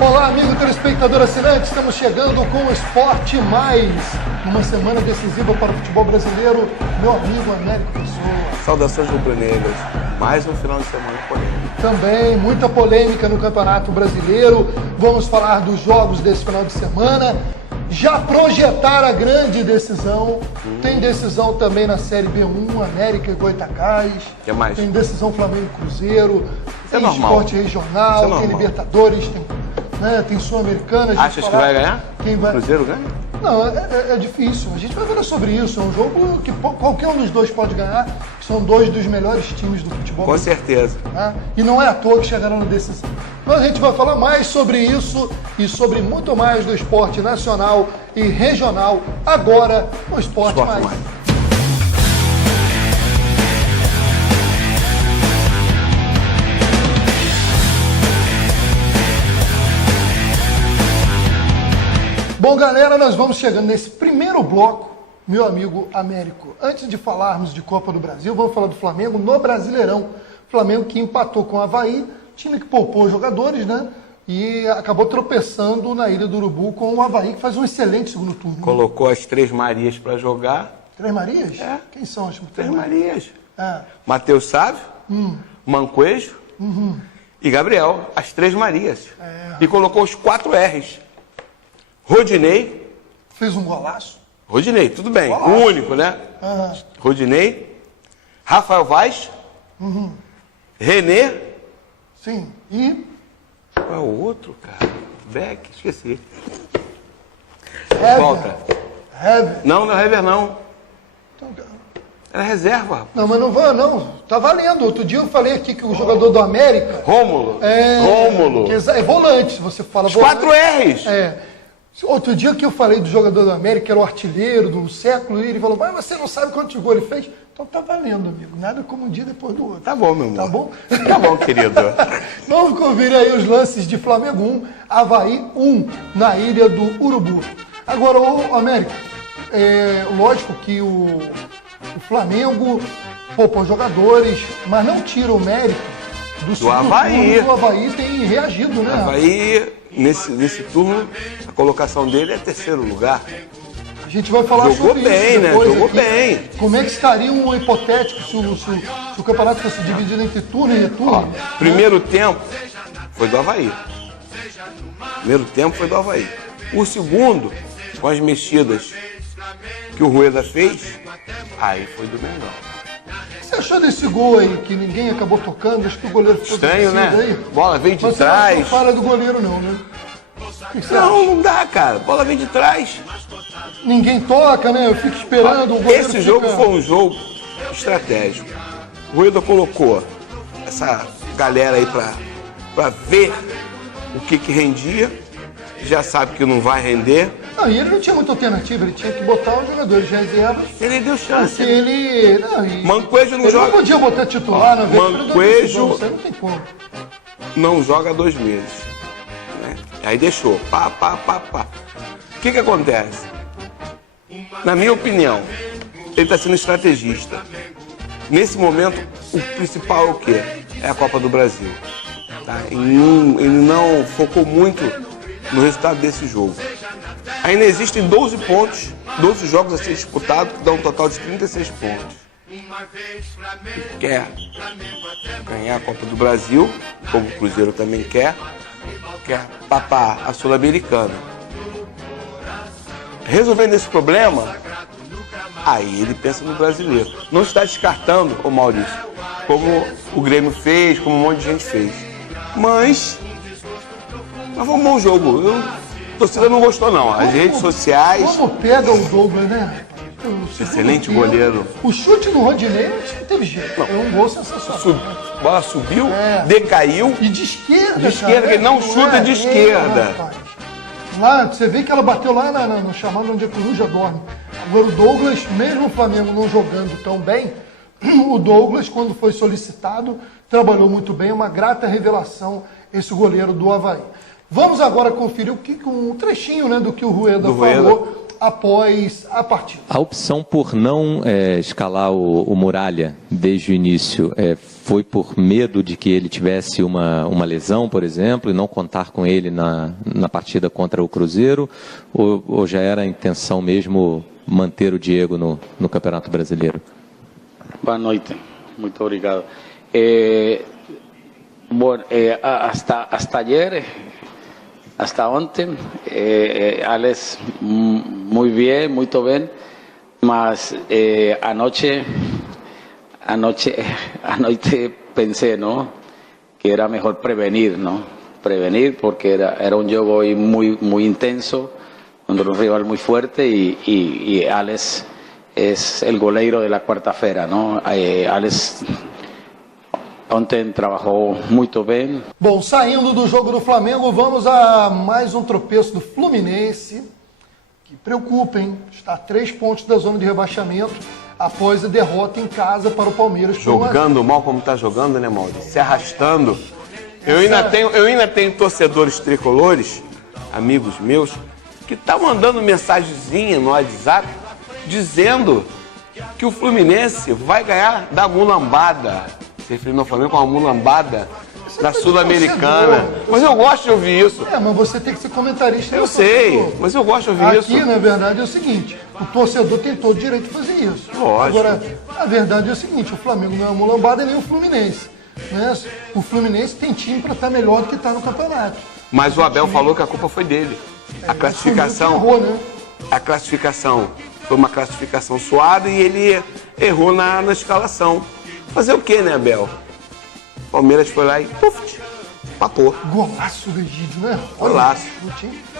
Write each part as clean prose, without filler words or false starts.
Olá, amigo telespectador assinante, estamos chegando com o Esporte Mais, uma semana decisiva para o futebol brasileiro, meu amigo Américo Pessoa. Saudações rubro-negras, mais um final de semana polêmico. Também muita polêmica no Campeonato Brasileiro, vamos falar dos jogos desse final de semana, já projetar a grande decisão, tem decisão também na Série B1, América e Goitacás, que mais? Tem decisão Flamengo e Cruzeiro, tem esporte regional, tem Libertadores, tem Sul-Americana. Achas que vai ganhar? Quem vai... Cruzeiro ganha? Não, é difícil. A gente vai falar sobre isso. É um jogo que qualquer um dos dois pode ganhar, que são dois dos melhores times do futebol. Com certeza. Né? E não é à toa que chegaram na decisão. Então a gente vai falar mais sobre isso e sobre muito mais do esporte nacional e regional agora no Esporte Mais. Bom, galera, nós vamos chegando nesse primeiro bloco, meu amigo Américo. Antes de falarmos de Copa do Brasil, vamos falar do Flamengo no Brasileirão. Flamengo que empatou com o Avaí, time que poupou jogadores, né? E acabou tropeçando na Ilha do Urubu com o Avaí, que faz um excelente segundo turno. Colocou as Três Marias para jogar. Três Marias? É. Quem são as Três Marias? É. Matheus Sávio, Mancoejo e Gabriel, as Três Marias. É. E colocou os 4 R's. Rodinei. Fez um golaço. Rodinei, tudo bem. Golaço. O único, né? Rodinei. Rafael Vaz. Renê. Sim. E? Qual é o outro, cara? Beck, esqueci. Hever. Volta. Hever. Não é Hever, não. Então, Era reserva. não, mas não vai, não. Tá valendo. Outro dia eu falei aqui que o jogador do América... Rômulo. Rômulo. É volante, se você fala Os volante. 4 R's. Outro dia que eu falei do jogador do América, que era o artilheiro do século, e ele falou, mas você não sabe quantos gols ele fez? Então tá valendo, amigo. Nada como um dia depois do outro. Tá bom, meu amor. Tá bom? Tá bom, querido. Vamos conferir aí os lances de Flamengo 1, Avaí 1, na Ilha do Urubu. Agora, o América, lógico que o Flamengo poupou jogadores, mas não tira o mérito do Avaí. O Avaí tem reagido, né? O Avaí, nesse turno, a colocação dele é 3º lugar. A gente vai falar sobre bem, isso depois, né? Jogou aqui. bem. Como é que estaria um hipotético se o campeonato fosse dividido entre turno e retorno? Primeiro tempo foi do Avaí. Primeiro tempo foi do Avaí. O segundo, com as mexidas que o Rueda fez, aí foi do Mengão. O que você achou desse gol aí, que ninguém acabou tocando? Acho que o goleiro ficou estranho, né? Aí. Bola veio de Mas trás. Você não fala do goleiro não, né? O que você acha? Não dá, cara. Bola vem de trás. Ninguém toca, né? Eu fico esperando o goleiro. Esse jogo foi um jogo estratégico. O Rueda colocou essa galera aí pra ver o que rendia. Já sabe que não vai render. Não, e ele não tinha muita alternativa, ele tinha que botar os jogadores de reserva. Ele deu chance. Porque ele. Mancoejo não ele joga. não podia botar titular na véspera da Mancoejo decisão, isso aí não tem como. Não joga 2 meses. Né? Aí deixou. Pá. O que acontece? Na minha opinião, ele está sendo estrategista. Nesse momento, o principal é o quê? É a Copa do Brasil. Tá? Ele não focou muito no resultado desse jogo. Ainda existem 12 pontos, 12 jogos a ser disputados, que dá um total de 36 pontos. Ele quer ganhar a Copa do Brasil, como o Cruzeiro também quer papar a Sul-Americana. Resolvendo esse problema, aí ele pensa no brasileiro. Não está descartando, ô Maurício, como o Grêmio fez, como um monte de gente fez. Mas foi um bom jogo. A torcida não gostou, não. As redes sociais... Como pega o Douglas, né? Excelente goleiro. O chute no Rodinei não teve jeito. Foi um gol sensacional. A bola subiu, decaiu. E de esquerda, de esquerda, cara, ele não chuta de esquerda. Lá, você vê que ela bateu lá no chamado onde a coruja dorme. Agora o Douglas, mesmo o Flamengo não jogando tão bem, o Douglas, quando foi solicitado, trabalhou muito bem. Uma grata revelação esse goleiro do Avaí. Vamos agora conferir um trechinho, né, do que o Rueda falou após a partida. A opção por não escalar o Muralha desde o início foi por medo de que ele tivesse uma lesão, por exemplo, e não contar com ele na partida contra o Cruzeiro? Ou já era a intenção mesmo manter o Diego no Campeonato Brasileiro? Boa noite, muito obrigado. Bueno, hasta ayer, hasta ontem, Alex muy bien, mas anoche pensé, ¿no?, que era mejor prevenir, ¿no? Prevenir porque era un juego hoy muy intenso, contra un rival muy fuerte y Alex es el goleiro de la quarta-feira, ¿no? Alex ontem trabalhou muito bem. Bom, saindo do jogo do Flamengo, vamos a mais um tropeço do Fluminense, que preocupa, hein? Está a 3 pontos da zona de rebaixamento após a derrota em casa para o Palmeiras. Jogando mal como está jogando, né, Mauro? Se arrastando. Eu ainda tenho torcedores tricolores, amigos meus, que estão mandando mensagenzinha no WhatsApp dizendo que o Fluminense vai ganhar da mulambada. Se referindo ao Flamengo com uma mulambada da Sul-Americana. Mas eu gosto de ouvir isso. Mas você tem que ser comentarista. Eu sei, mas eu gosto de ouvir isso. Aqui, na verdade, é o seguinte, o torcedor tem todo o direito de fazer isso. Lógico. Agora, a verdade é o seguinte, o Flamengo não é uma mulambada nem o Fluminense. Né? O Fluminense tem time para estar melhor do que está no campeonato. Mas o Abel falou que a culpa foi dele. A classificação... Errou, né? A classificação foi uma classificação suada e ele errou na escalação. Fazer o quê, né, Abel? Palmeiras foi lá e papou. Golaço do Egídio, né? Golaço.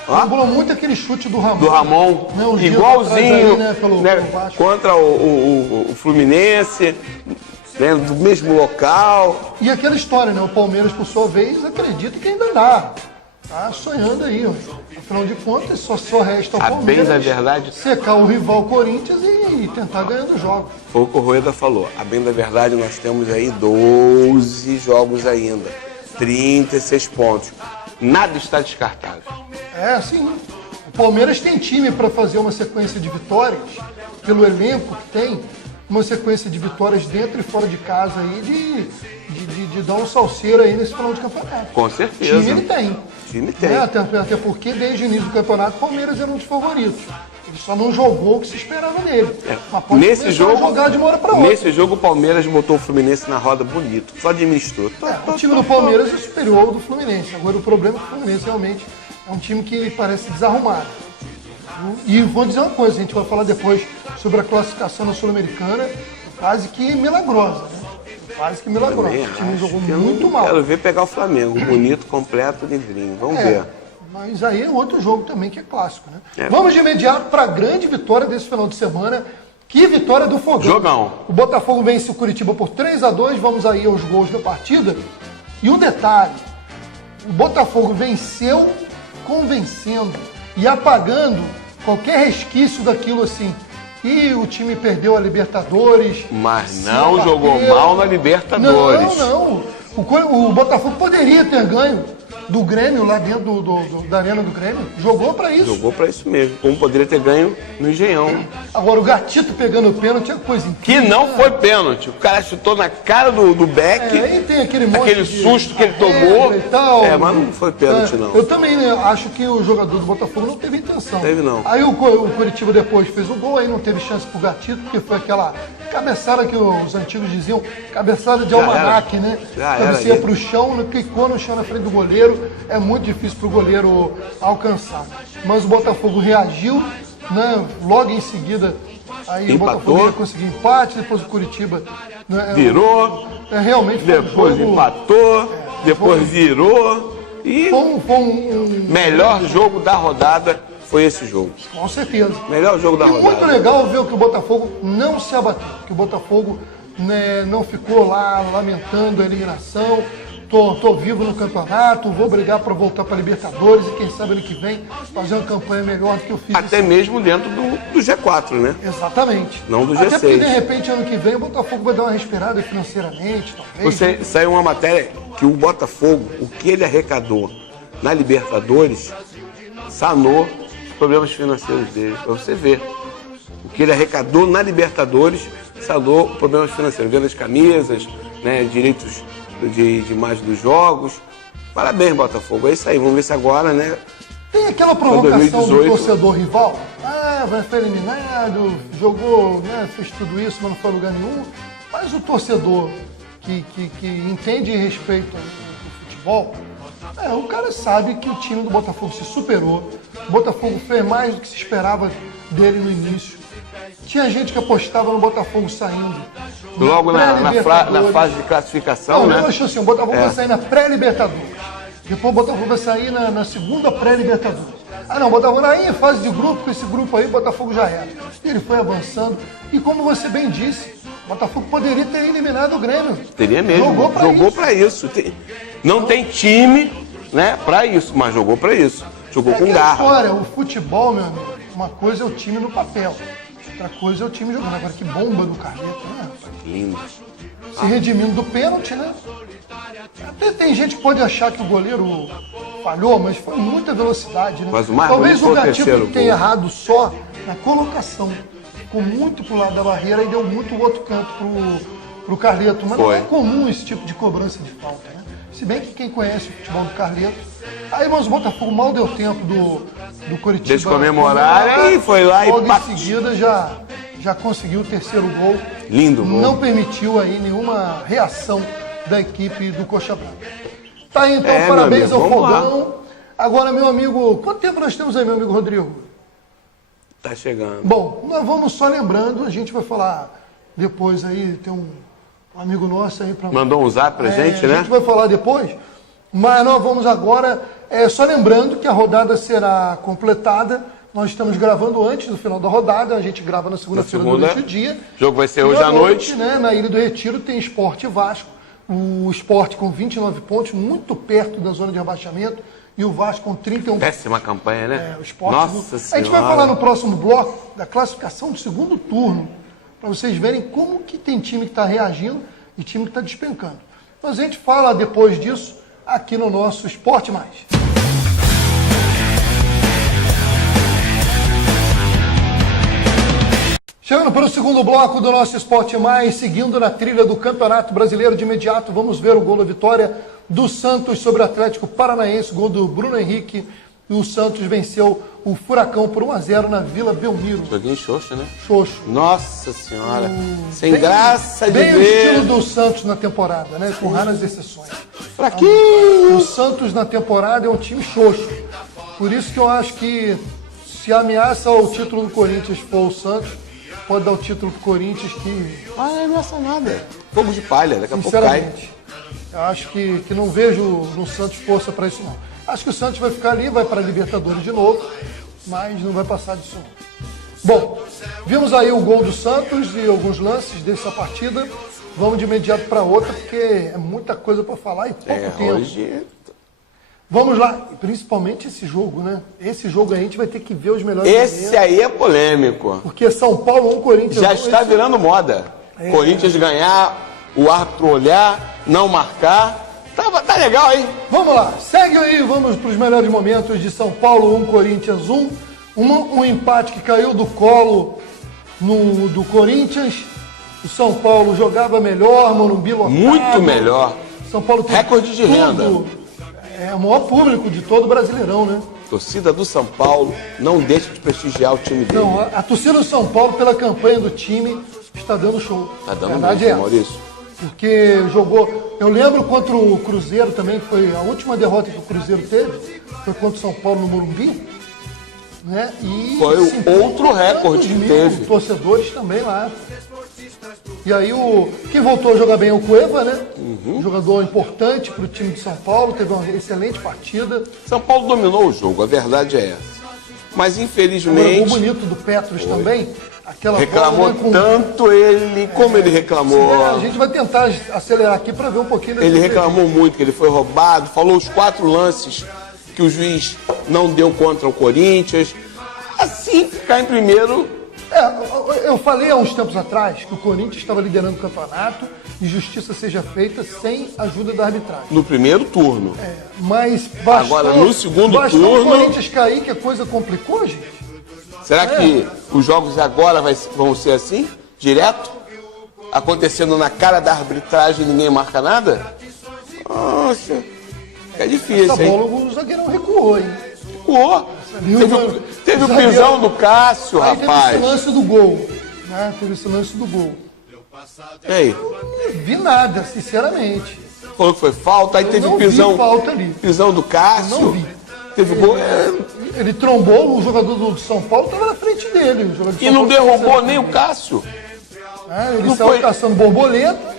Lembrou muito aquele chute do Ramon. Do Ramon, né, igualzinho, aí, né, pelo contra o Fluminense, né, do mesmo local. E aquela história, né? O Palmeiras, por sua vez, acredita que ainda dá. Tá sonhando aí, ó. Afinal de contas, só resta ao Palmeiras bem da verdade, secar o rival Corinthians e tentar ganhar o jogo. Foi o que o Rueda falou. A bem da verdade, nós temos aí 12 jogos ainda. 36 pontos. Nada está descartável. Sim. O Palmeiras tem time para fazer uma sequência de vitórias, pelo elenco que tem, uma sequência de vitórias dentro e fora de casa aí, de dar um salseiro aí nesse final de campeonato. Com certeza. Time ele tem. Time tem. Até porque desde o início do campeonato o Palmeiras era um dos favoritos. Ele só não jogou o que se esperava nele. Mas pode nesse jogo, jogar de uma hora para outra. Nesse jogo o Palmeiras botou o Fluminense na roda bonito. Só administrou. O time do Palmeiras é superior ao do Fluminense. Agora o problema é que o Fluminense realmente é um time que parece desarrumado. E vou dizer uma coisa, a gente vai falar depois sobre a classificação na Sul-Americana, quase que milagrosa, né? Quase que milagrosa. O time jogou muito mal. Quero ver pegar o Flamengo, bonito, completo, livrinho. Vamos ver. Mas aí é outro jogo também que é clássico, né? Vamos de imediato para a grande vitória desse final de semana. Que vitória do Fogão. Jogão. O Botafogo vence o Curitiba por 3-2. Vamos aí aos gols da partida. E um detalhe, o Botafogo venceu convencendo e apagando qualquer resquício daquilo assim. E o time perdeu a Libertadores. Mas não jogou mal na Libertadores. Não. O Botafogo poderia ter ganho do Grêmio lá dentro da arena do Grêmio. Jogou pra isso. Jogou pra isso mesmo. Como poderia ter ganho no Engenhão. Agora, o Gatito pegando o pênalti é coisa incrível. Que não foi pênalti. O cara chutou na cara do Beck. E tem aquele susto que ele tomou. E tal. Mas não foi pênalti, não. Eu também acho que o jogador do Botafogo não teve intenção. Teve, não. Aí o Curitiba depois fez o gol, aí não teve chance pro Gatito, porque foi aquela cabeçada que os antigos diziam, cabeçada de almanaque, né? Cabeceia pro chão, quicou no chão na frente do goleiro. É muito difícil pro goleiro alcançar. Mas o Botafogo reagiu, né? Logo em seguida, aí empatou. O Botafogo ia conseguir empate, depois o Curitiba, né? Virou. Realmente foi depois jogo, empatou, depois virou. E melhor jogo da rodada foi esse jogo. Com certeza. Melhor jogo da rodada. Muito legal ver que o Botafogo não se abateu, que o Botafogo, né, não ficou lá lamentando a eliminação. Tô vivo no campeonato, vou brigar para voltar para Libertadores e quem sabe ano que vem fazer uma campanha melhor do que eu fiz. Até mesmo dentro do G4, né? Exatamente. Não do G6. Até porque de repente ano que vem o Botafogo vai dar uma respirada financeiramente, talvez. Saiu uma matéria que o Botafogo, o que ele arrecadou na Libertadores, sanou os problemas financeiros dele. Para você ver. O que ele arrecadou na Libertadores sanou problemas financeiros. Vendo as camisas, né, direitos de imagem dos jogos. Parabéns, Botafogo. É isso aí. Vamos ver se agora, né? Tem aquela provocação 2018. do torcedor rival. Vai ser eliminado, jogou, né, fez tudo isso, mas não foi a lugar nenhum. Mas o torcedor que entende e respeita o futebol, o cara sabe que o time do Botafogo se superou. O Botafogo fez mais do que se esperava dele no início. Tinha gente que apostava no Botafogo saindo. Logo na fase de classificação, né? Eu acho assim, o Botafogo vai sair na pré-Libertadores. Depois o Botafogo vai sair na segunda pré-Libertadores. Não, o Botafogo aí em fase de grupo, com esse grupo aí, o Botafogo já era. Ele foi avançando. E como você bem disse, o Botafogo poderia ter eliminado o Grêmio. Teria mesmo. Jogou pra isso. Não tem time, né, pra isso, mas jogou pra isso. Jogou com garra. Agora, o futebol, meu amigo, uma coisa é o time no papel. Outra coisa é o time jogando. Agora, que bomba do Carleto, né? Lindo. Se redimindo do pênalti, né? Até tem gente que pode achar que o goleiro falhou, mas foi muita velocidade, né? Mas o mais talvez bonito o foi o Gatito terceiro tenha gol. errado só na colocação. Ficou muito pro lado da barreira e deu muito o outro canto pro Carleto. Mas não é comum esse tipo de cobrança de falta, né? Se bem que quem conhece o futebol do Carleto... Aí, mas o Botafogo mal deu tempo do Coritiba... Deixa eu comemorar e foi lá e logo em seguida já conseguiu o terceiro gol. Lindo gol. Não permitiu aí nenhuma reação da equipe do Coxa Branca. Tá aí, então, parabéns ao Fogão. Agora, meu amigo, quanto tempo nós temos aí, meu amigo Rodrigo? Tá chegando. Bom, nós vamos só lembrando, a gente vai falar depois aí, tem um amigo nosso aí para... Mandou um zap pra gente, né? A gente vai falar depois, mas nós vamos agora, só lembrando que a rodada será completada. Nós estamos gravando antes do final da rodada, a gente grava na segunda-feira durante o dia. O jogo vai ser hoje à noite. Né, na Ilha do Retiro tem Sport e Vasco. O Sport com 29 pontos, muito perto da zona de rebaixamento, e o Vasco com 31 pontos. Péssima campanha, né? O Sport, Nossa Senhora. A gente vai falar no próximo bloco da classificação do segundo turno, para vocês verem como que tem time que está reagindo e time que está despencando. Mas a gente fala depois disso aqui no nosso Esporte Mais. Chegando para o segundo bloco do nosso Esporte Mais, seguindo na trilha do Campeonato Brasileiro de imediato, vamos ver o gol da vitória do Santos sobre o Atlético Paranaense, gol do Bruno Henrique, e o Santos venceu o Furacão por 1-0 na Vila Belmiro. Joguinho xoxo, né? Xoxo. Nossa Senhora, sem graça de bem ver. Bem o estilo do Santos na temporada, né? Com raras exceções. Fraquinho. O Santos na temporada é um time xoxo. Por isso que eu acho que se a ameaça ao título do Corinthians for o Santos, pode dar o título pro Corinthians que... não é ameaça nada. Fogo de palha, daqui a pouco cai. Sinceramente, eu acho que não vejo no Santos força para isso não. Acho que o Santos vai ficar ali, vai para a Libertadores de novo, mas não vai passar disso não. Bom, vimos aí o gol do Santos e alguns lances dessa partida. Vamos de imediato para outra, porque é muita coisa para falar e pouco tempo. Hoje... Vamos lá, principalmente esse jogo, né? Esse jogo a gente vai ter que ver os melhores Esse momentos, aí é polêmico. porque São Paulo 1, Corinthians 1. Já está virando moda. Corinthians ganhar, o árbitro olhar, não marcar. Tá legal, hein? Vamos lá, segue aí, vamos para os melhores momentos de São Paulo 1, Corinthians 1. Um empate que caiu do colo do Corinthians. O São Paulo jogava melhor, Morumbi lotado. Muito melhor. São Paulo tem Recorde de renda. É o maior público de todo o Brasileirão, né? Torcida do São Paulo não deixa de prestigiar o time dele. Não, a torcida do São Paulo, pela campanha do time, está dando show. Tá dando verdade muito, é Maurício. Porque jogou... Eu lembro contra o Cruzeiro também, foi a última derrota que o Cruzeiro teve, foi contra o São Paulo no Morumbi. Né? E foi o outro recorde que teve. Torcedores também lá. E aí quem voltou a jogar bem é o Cueva, né? Jogador importante para o time de São Paulo, teve uma excelente partida. São Paulo dominou o jogo, a verdade é essa. Mas infelizmente... Um gol bonito do Petros também. Aquela reclamou bola, né, tanto ele, como ele reclamou. A gente vai tentar acelerar aqui para ver um pouquinho. Ele reclamou muito que ele foi roubado, falou os 4 lances que o juiz não deu contra o Corinthians. Assim, ficar em primeiro... eu falei há uns tempos atrás que o Corinthians estava liderando o campeonato e justiça seja feita sem ajuda da arbitragem. No primeiro turno. Mas bastou, agora, no segundo turno... o Corinthians cair que a coisa complicou, gente? Será que os jogos agora vão ser assim? Direto? acontecendo na cara da arbitragem e ninguém marca nada? Nossa, é difícil, Essa hein? bola o zagueirão recuou, hein? Recuou. Teve o pisão do Cássio, Aí teve rapaz. esse lance do gol. Né? Teve esse lance do gol. E aí? Vi nada, sinceramente. Falou que foi falta, aí teve não o pisão. vi falta ali. Pisão do Cássio. Não vi. Teve gol. Ele trombou o jogador do São Paulo, estava na frente dele. O jogador do E São não Paulo derrubou nem o Cássio. Ele Não saiu foi. caçando borboleta.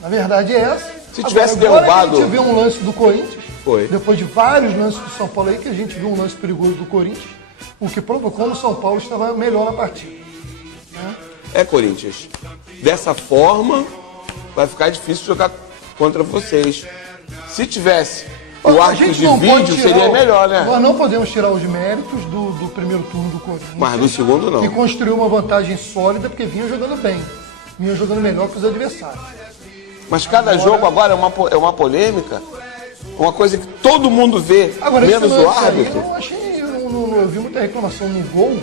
Na verdade é essa. Se tivesse agora derrubado- a gente vê um lance do Corinthians. Foi. Depois de vários lances do São Paulo aí, que a gente viu um lance perigoso do Corinthians, o que provocou no São Paulo estava melhor na partida. É, Corinthians. Dessa forma, vai ficar difícil jogar contra vocês. Se tivesse o A árbitro gente de não pode vídeo, tirar seria melhor, né? Nós não podemos tirar os méritos do primeiro turno do Corinthians. Mas do segundo, não. E construiu uma vantagem sólida, porque vinha jogando bem. Vinha jogando melhor que os adversários. Mas cada jogo agora é uma polêmica, uma coisa que todo mundo vê, Agora, esse menos o lance aí, árbitro. eu não achei, eu vi muita reclamação no gol,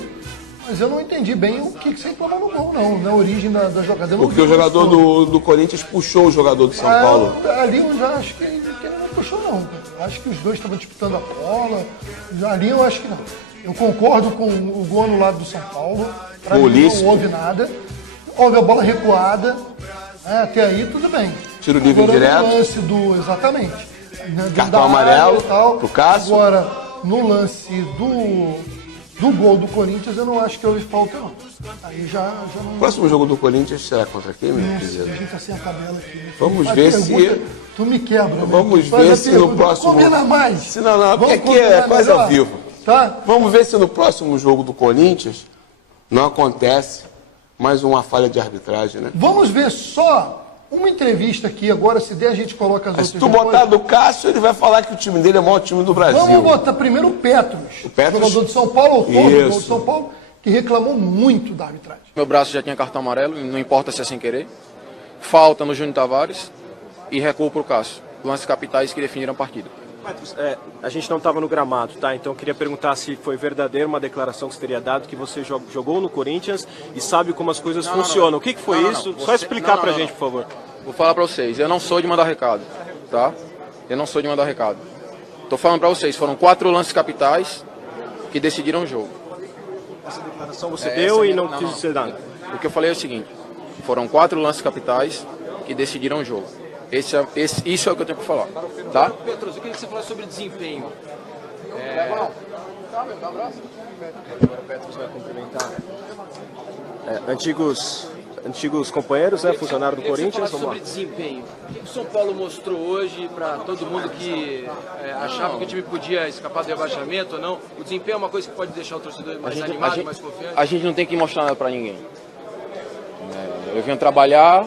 mas eu não entendi bem o que você reclamou no gol, não, na origem da jogada. Eu não Porque vi o jogador isso. do Corinthians puxou o jogador do São Paulo. Ali eu já acho que ele não puxou, não. Eu acho que os dois estavam disputando a bola. Ali eu acho que não. Eu concordo com o gol anulado do São Paulo. Pra mim Golíssimo. não houve nada. Houve a bola recuada. Até aí tudo bem. Tiro livre Agora, direto. no lance do. Exatamente. Dentro Cartão da área amarelo e tal. pro Cássio. Agora, no lance do gol do Corinthians, eu não acho que houve falta, não. Aí já não. O próximo jogo do Corinthians será contra quem, meu A querido? gente tá sem a tabela aqui. Né? Vamos Faz ver pergunta, se- Tu me quebra, né? Vamos Faz ver a se pergunta. no próximo- Combina mais. Se não, porque Vamos aqui é combinar quase ao melhor. vivo. Tá? Vamos ver se no próximo jogo do Corinthians não acontece mais uma falha de arbitragem, né? Vamos ver só uma entrevista aqui agora. Se der, a gente coloca as Mas outras se tu depois. botar do Cássio, ele vai falar que o time dele é o maior time do Brasil. Vamos botar primeiro o Petros. O Petros? Jogador de São Paulo, autor do gol Isso. de São Paulo, que reclamou muito da arbitragem. Meu braço já tinha cartão amarelo, não importa se é sem querer. Falta no Júnior Tavares e recuo para o Cássio. Lances capitais que definiram a partida. Petros, a gente não estava no gramado, tá? Então eu queria perguntar se foi verdadeira uma declaração que você teria dado, que você jogou no Corinthians e sabe como as coisas funcionam. O que foi isso? Só explicar pra gente, por favor. Vou falar para vocês, eu não sou de mandar recado, tá? Eu não sou de mandar recado. Tô falando para vocês, foram 4 lances capitais que decidiram o jogo. Essa declaração você deu e não quis dizer nada. O que eu falei é o seguinte, foram 4 lances capitais que decidiram o jogo. Isso é o que eu tenho para falar, tá? Petros, eu queria que você falasse sobre desempenho. Agora o Petros vai cumprimentar antigos companheiros, né? Funcionário do Eu queria que você Corinthians. falasse Vamos sobre lá. desempenho. O que o São Paulo mostrou hoje para todo mundo que achava que o time podia escapar do rebaixamento ou não? O desempenho é uma coisa que pode deixar o torcedor mais animado, mais confiante? A gente não tem que mostrar nada para ninguém. Eu venho trabalhar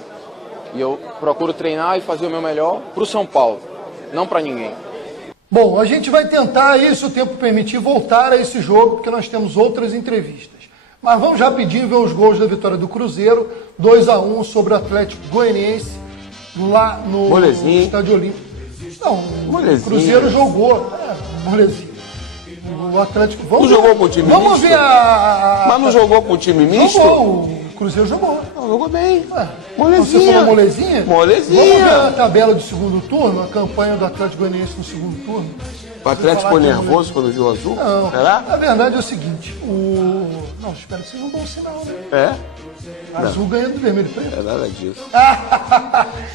e eu procuro treinar e fazer o meu melhor para o São Paulo, não para ninguém. Bom, a gente vai tentar, aí, se o tempo permitir, voltar a esse jogo, porque nós temos outras entrevistas. Mas vamos rapidinho ver os gols da vitória do Cruzeiro, 2-1 sobre o Atlético Goianiense, lá no Molezinha. Estádio Olímpico. Não, o Molezinha. Cruzeiro jogou, molezinha. O Atlético... Vamos Não jogou com o time Vamos misto? ver a... Mas não jogou com o time misto? Jogou, o Cruzeiro jogou. Não, jogou bem. Ué, Molezinha. Você falou molezinha? Molezinha. Vamos ver a tabela do segundo turno, a campanha do Atlético Goianiense no segundo turno. O Atlético ficou nervoso quando viu o azul? Não, Será? na verdade é o seguinte, Não, espero que seja um bom sinal, né? É? Azul ganhando vermelho e preto. É nada disso.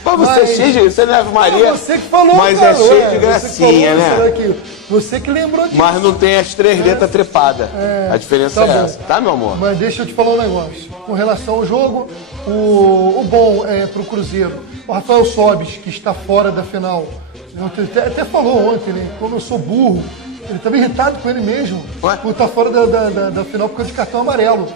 Mas você Mas- é cheio de... Você não é Ave Maria, Você que falou, mas cara, é cheio ué, de você que gracinha, falou isso né? daqui. Você que lembrou disso. Mas não tem as 3 letras trepadas. A diferença tá é bom. essa. Tá, meu amor? Mas deixa eu te falar um negócio. Com relação ao jogo, o bom é pro Cruzeiro. O Rafael Sobis, que está fora da final, até falou ontem, né? Como eu sou burro, ele estava irritado com ele mesmo. Ué? Por estar fora da final por causa de cartão amarelo.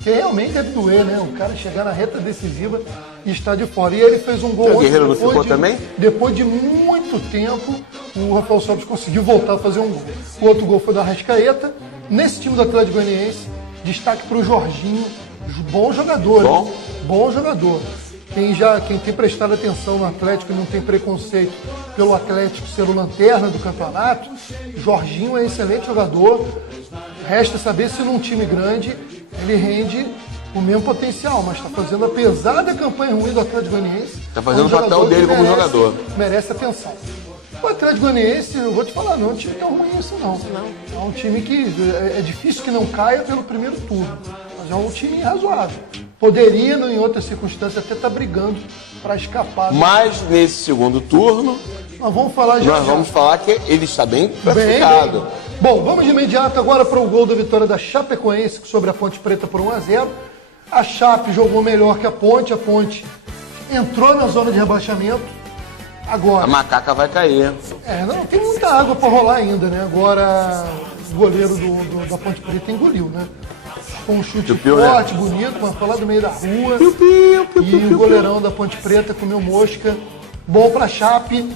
Que realmente deve doer, né? O cara chegar na reta decisiva e estar de fora. E ele fez um gol O ontem, Guerreiro não depois ficou de- também? Depois de muito tempo, o Rafael Sobis conseguiu voltar a fazer um gol. O outro gol foi da Arrascaeta. Nesse time do Atlético Goianiense, destaque para o Jorginho. Bom jogador, Bom. hein? Bom jogador. Quem tem prestado atenção no Atlético e não tem preconceito pelo Atlético ser o lanterna do campeonato, Jorginho é excelente jogador. Resta saber se num time grande ele rende o mesmo potencial, mas está fazendo, apesar da campanha ruim do Atlético Goianiense, Tá fazendo é um o papel jogador dele que como jogador. Merece atenção. O Atlético Goianiense, eu vou te falar, não é um time tão ruim assim não. É um time que é difícil que não caia pelo primeiro turno, mas é um time razoável. Poderia, em outras circunstâncias, até estar brigando para escapar. Mas nesse segundo turno, Mas vamos falar já. nós vamos falar que ele está bem Bem, classificado. bem. Bom, vamos de imediato agora para o gol da vitória da Chapecoense sobre a Ponte Preta por 1-0. A Chape jogou melhor que a Ponte entrou na zona de rebaixamento. Agora, A macaca vai cair. não tem muita água para rolar ainda, né? Agora o goleiro da Ponte Preta engoliu, né? Com um chute Piu-piu, forte, bonito, mas foi lá do meio da rua. E o goleirão da Ponte Preta comeu mosca. Bom pra Chape.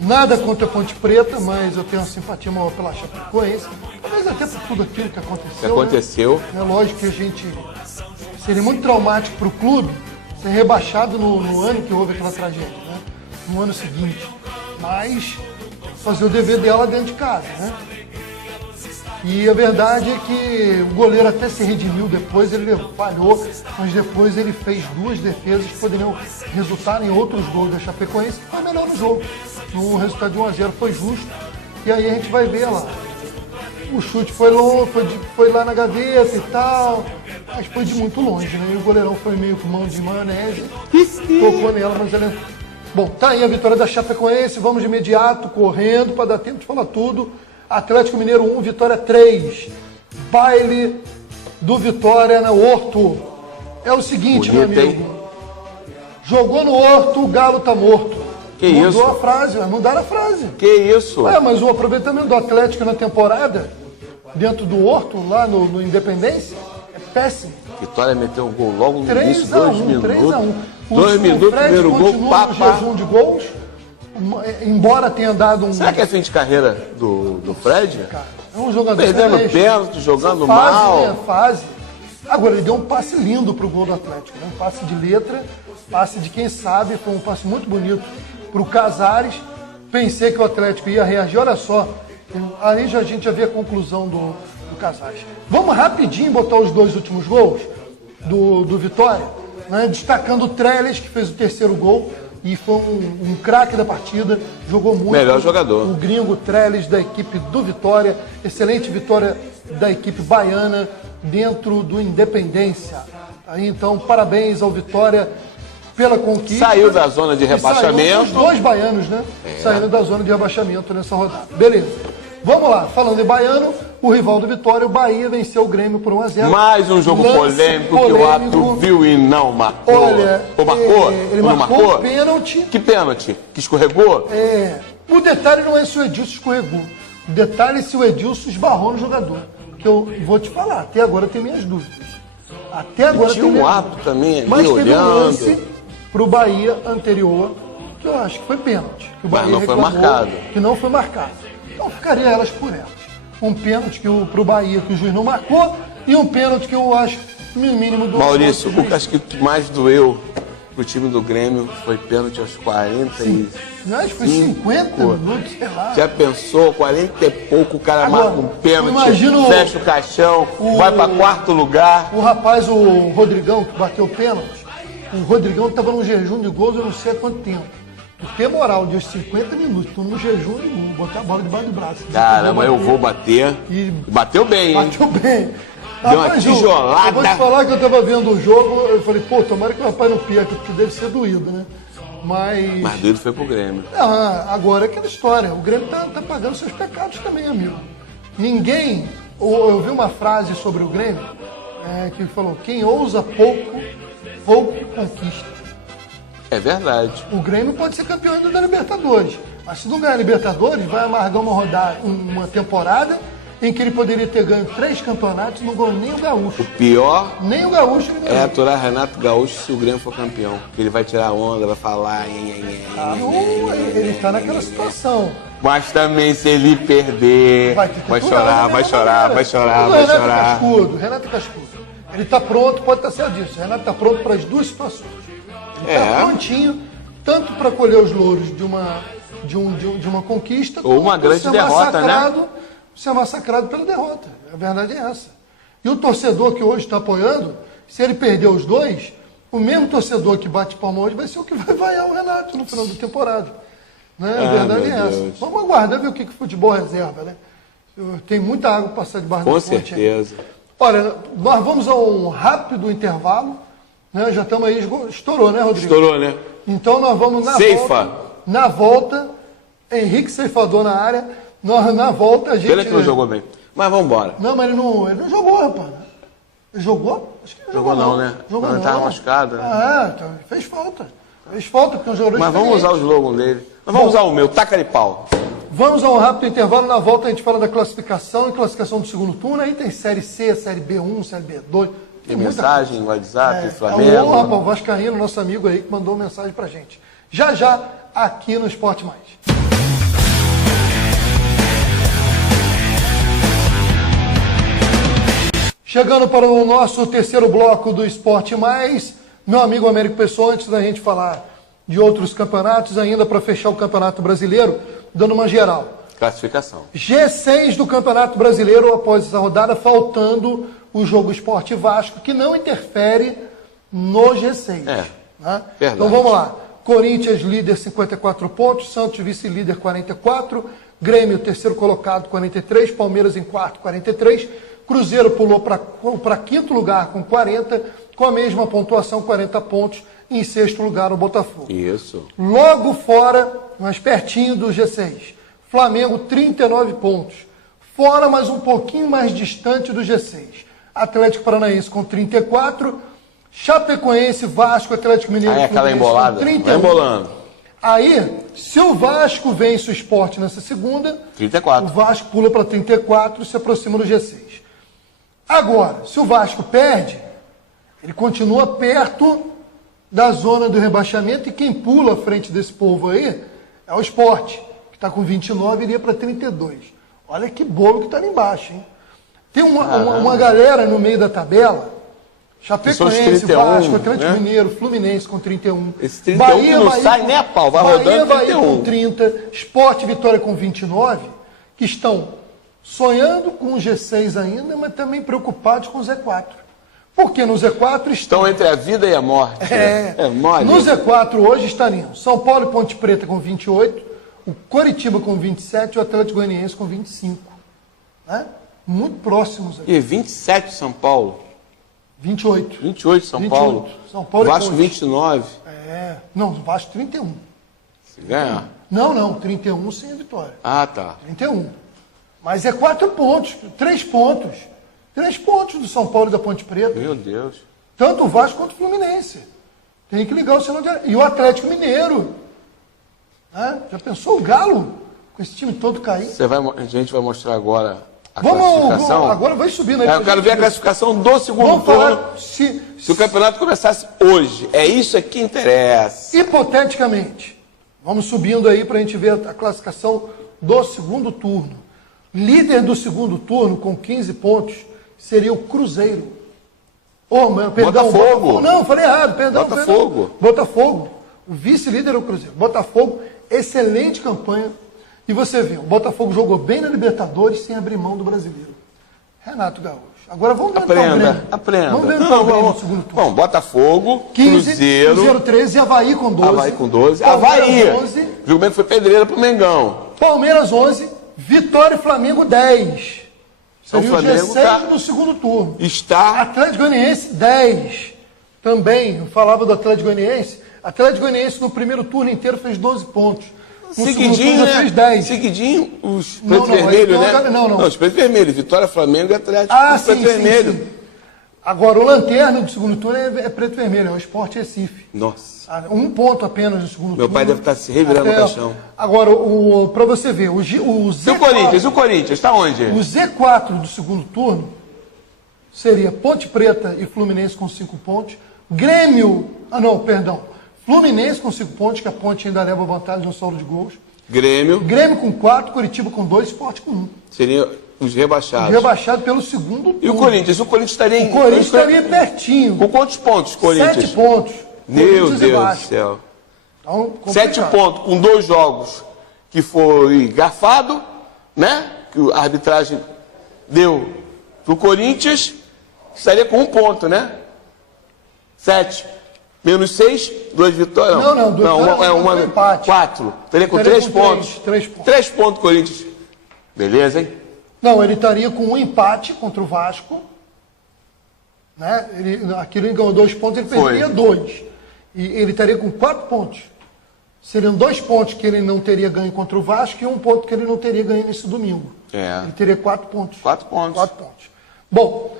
Nada contra a Ponte Preta, mas eu tenho uma simpatia maior pela Chapecoense. Talvez até por tudo aquilo que aconteceu. Que aconteceu. Né? É lógico que a gente seria muito traumático para o clube ser rebaixado no ano que houve aquela tragédia, né? No ano seguinte. Mas fazer o dever dela dentro de casa, né? E a verdade é que o goleiro até se redimiu depois, ele falhou, mas depois ele fez 2 defesas que poderiam resultar em outros gols da Chapecoense, que foi melhor no jogo. No resultado de 1-0 foi justo, e aí a gente vai ver lá. O chute foi longe, foi lá na gaveta e tal, mas foi de muito longe, né? E o goleirão foi meio com mão de maionese, tocou nela, mas ela entrou. Bom, tá aí a vitória da Chapecoense, vamos de imediato, correndo, para dar tempo de falar tudo. Atlético Mineiro 1, Vitória 3. Baile do Vitória na Horto. É o seguinte, Bonito, meu amigo. Jogou no Horto, o Galo tá morto. Que Mudou isso? a frase, mudaram a frase. Que isso? Mas o aproveitamento do Atlético na temporada, dentro do Horto, lá no Independência, é péssimo. Vitória meteu um gol logo no início, 2 minutos. 3-1. 2 minutos, primeiro gol, continua no jejum de gols, embora tenha dado um... Será que é fim de carreira do Fred? Cara, é um jogador Perdendo excelente. pênalti, jogando Essa fase, mal. Né, fase. Agora, ele deu um passe lindo pro gol do Atlético, né? Um passe de letra, passe de quem sabe, foi um passe muito bonito pro Casares. Pensei que o Atlético ia reagir, olha só, aí a gente já vê a conclusão do Casares. Vamos rapidinho botar os 2 últimos gols do Vitória, né? Destacando o Trellis, que fez o 3º gol, e foi um craque da partida, jogou muito. Melhor jogador. O gringo Trellis da equipe do Vitória, excelente vitória da equipe baiana dentro do Independência. Aí, então, parabéns ao Vitória pela conquista. Saiu da zona de rebaixamento. Os 2 baianos, né? Saíram da zona de rebaixamento nessa rodada. Beleza. Vamos lá, falando em baiano, o rival do Vitória, o Bahia, venceu o Grêmio por 1-0. Mais um jogo polêmico que o árbitro viu e não marcou. Olha, Ou marcou? ele Ou não marcou marcou? pênalti. Que pênalti? Que escorregou? O detalhe não é se o Edilson escorregou. O detalhe é se o Edilson esbarrou no jogador. Que eu vou te falar, até agora eu tenho minhas dúvidas. Até agora Tinha eu tenho um minhas árbitro também ali Mas teve um olhando. lance pro Bahia anterior, que eu acho que foi pênalti. Que o Mas Bahia não foi reclamou marcado. Que não foi marcado. Então ficaria elas por elas. Um pênalti pro Bahia que o juiz não marcou e um pênalti que eu acho no mínimo do... Maurício, do o que acho que mais doeu pro time do Grêmio foi pênalti aos 40 e... Acho que foi 50 minutos, sei lá. Já pensou, 40 e pouco, o cara Agora, marca um pênalti, imagina fecha o caixão, vai pra 4º lugar. O rapaz, o Rodrigão, que bateu o pênalti, o Rodrigão estava num jejum de gols eu não sei há quanto tempo. Tu ter moral de uns 50 minutos, tu no jejum de gol, botar a bola debaixo do braço. Caramba, eu vou bater. E Bateu bem, hein? bateu bem. Deu uma Rapaz, Ju, tijolada. eu vou te falar que eu tava vendo o jogo, eu falei, pô, tomara que o rapaz não perca, porque deve ser doído, né? Mas doido foi pro Grêmio. Agora é aquela história, o Grêmio tá pagando seus pecados também, amigo. Ninguém, eu vi uma frase sobre o Grêmio, que falou, quem ousa pouco, pouco conquista. É verdade. O Grêmio pode ser campeão ainda da Libertadores, mas se não ganhar a Libertadores, vai amargar uma temporada em que ele poderia ter ganho 3 campeonatos e não ganhou nem o Gaúcho. Pior Nem o Gaúcho ele é ganhou. aturar Renato Gaúcho se o Grêmio for campeão. Ele vai tirar onda, vai falar... Ele está naquela situação. Mas também se ele perder, Vai ter que vai aturar, chorar, né? vai chorar, vai chorar, O vai Renato chorar. Renato Cascudo. Ele está pronto, pode estar certo disso. O Renato está pronto para as 2 situações. Ele está prontinho, tanto para colher os louros de uma conquista, Ou uma quanto grande ser derrota, né? Ser massacrado pela derrota. A verdade é essa. E o torcedor que hoje está apoiando, Se ele perder os dois, o mesmo torcedor que bate palma hoje vai ser o que vai vaiar o Renato no final da temporada. Né? A verdade é essa. Vamos aguardar ver o que o futebol reserva, né? Tem muita água para passar debaixo da ponte. Com certeza. Olha, nós vamos a um rápido intervalo, né? Já estamos aí, estourou, né, Rodrigo? Estourou, né? Então nós vamos na volta, Henrique Ceifador na área, na volta a gente... Pena que não jogou bem. Mas vamos embora. Não, mas ele não jogou, rapaz. Ele jogou? Acho que ele Jogou não, né? Jogou não. Estava machucado, né? Então, fez falta. Fez falta, porque é um jogador Mas vamos usar o slogan dele. Mas vamos usar o meu, taca de pau. Vamos a um rápido intervalo. Na volta a gente fala da classificação e classificação do segundo turno. Aí tem Série C, Série B1, Série B2. Tem mensagem, WhatsApp, Flamengo. É o rapaz, o Vascaíno, nosso amigo aí, que mandou mensagem pra gente. Já, aqui no Esporte Mais. Chegando para o nosso terceiro bloco do Esporte Mais, meu amigo Américo Pessoa, antes da gente falar de outros campeonatos, ainda para fechar o Campeonato Brasileiro, dando uma geral. Classificação. G6 do Campeonato Brasileiro, após essa rodada, faltando o jogo Sport Vasco, que não interfere no G6. Né? Então vamos lá. Corinthians, líder, 54 pontos. Santos, vice-líder, 44. Grêmio, terceiro colocado, 43. Palmeiras em quarto, 43. Cruzeiro pulou para quinto lugar com 40, com a mesma pontuação, 40 pontos. Em sexto lugar, o Botafogo. Isso. Logo fora, mais pertinho do G6. Flamengo, 39 pontos. Fora, mas um pouquinho mais distante do G6. Atlético Paranaense com 34. Chapecoense, Vasco, Atlético Mineiro aí aquela embolada. 31. Vai embolando. Aí, se o Vasco vence o Sport nessa segunda, 34. O Vasco pula para 34 e se aproxima do G6. Agora, se o Vasco perde, ele continua perto da zona do rebaixamento e quem pula à frente desse povo aí é o Sport, que está com 29 e iria para 32. Olha que bolo que está ali embaixo, hein? Tem uma galera no meio da tabela, Chapecoense, 31, Vasco, Atlético né? Mineiro, Fluminense com 31. Esse 31 que não sai nem a pau, vai rodando Bahia 31. com 30, Sport e Vitória com 29, que estão sonhando com o G6 ainda, mas também preocupados com o Z4. Porque no Z4 estão entre a vida e a morte. Mole. No Z4 hoje estariam São Paulo e Ponte Preta com 28, o Coritiba com 27 e o Atlético Goianiense com 25. Né? Muito próximos aqui. E 27 São Paulo. 28. 28 São 28. Paulo. São Paulo e Vasco Ponte. 29. Não, Vasco 31. Se ganhar. Não, 31 sem a vitória. Ah, tá. 31. Mas é 4 pontos, 3 pontos. 3 pontos do São Paulo e da Ponte Preta. Meu Deus. Tanto o Vasco quanto o Fluminense. Tem que ligar o sinal de... E o Atlético Mineiro. Né? Já pensou o Galo? Com esse time todo cair? A gente vai mostrar agora a classificação. Agora vai subindo aí. Eu quero ver a classificação do segundo Vamos turno. falar Se o campeonato começasse hoje. É isso que interessa. Hipoteticamente. Vamos subindo aí para a gente ver a classificação do segundo turno. Líder do segundo turno com 15 pontos seria o Cruzeiro. Perdão, Botafogo. Não, falei errado, perdão. Botafogo. Botafogo. O vice-líder é o Cruzeiro. Botafogo, excelente campanha. E você vê, o Botafogo jogou bem na Libertadores sem abrir mão do brasileiro. Renato Gaúcho. Agora vamos ver Aprenda. Vamos ver o Grêmio no segundo turno. Bom, Botafogo, 15, Cruzeiro 13 e Avaí com 12. Avaí com 12. Palmeiras, Avaí. 11. Viu bem que foi pedreira pro Mengão. Palmeiras 11, Vitória e Flamengo 10. Seria o Flamengo G6 no segundo turno. Está Atlético Goianiense 10. Também, eu falava do Atlético Goianiense. Atlético Goianiense no primeiro turno inteiro fez 12 pontos. No segundo turno já fez 10. Seguidinho, os Não, preto vermelho, né? Não. Os preto vermelho, Vitória, Flamengo e Atlético. Sim, preto vermelho. sim. Agora, o lanterna do segundo turno é preto vermelho, é o Sport Recife. Nossa. 1 ponto apenas no segundo turno. Meu pai deve estar se revirando no caixão. Agora, para você ver, o Z4, o Corinthians, está onde? O Z4 do segundo turno seria Ponte Preta e Fluminense com 5 pontos. Grêmio, Fluminense com 5 pontos, que a Ponte ainda leva vantagem no saldo de gols. Grêmio com 4, Coritiba com 2, Sport com 1. Seria os rebaixados. Rebaixado pelo segundo turno. E o Corinthians? O Corinthians estaria em... O Corinthians estaria pertinho. Com quantos pontos, Corinthians? 7 pontos. Meu Deus do céu. Então, 7 pontos com 2 jogos que foi garfado, né? Que a arbitragem deu pro Corinthians, estaria com 1 ponto, né? 7. Menos 6, 2 vitórias. Não, 2 vitórias, uma empate. 4. Teria com Estaria 3 com pontos. 3 pontos. 3 pontos, Corinthians. Beleza, hein? Não, ele estaria com um empate contra o Vasco. Né? Aqui ele ganhou 2 pontos, ele perderia 2. E ele estaria com 4 pontos. Seriam 2 pontos que ele não teria ganho contra o Vasco e 1 ponto que ele não teria ganho nesse domingo. Ele teria 4 pontos. 4 pontos. 4 pontos. Bom,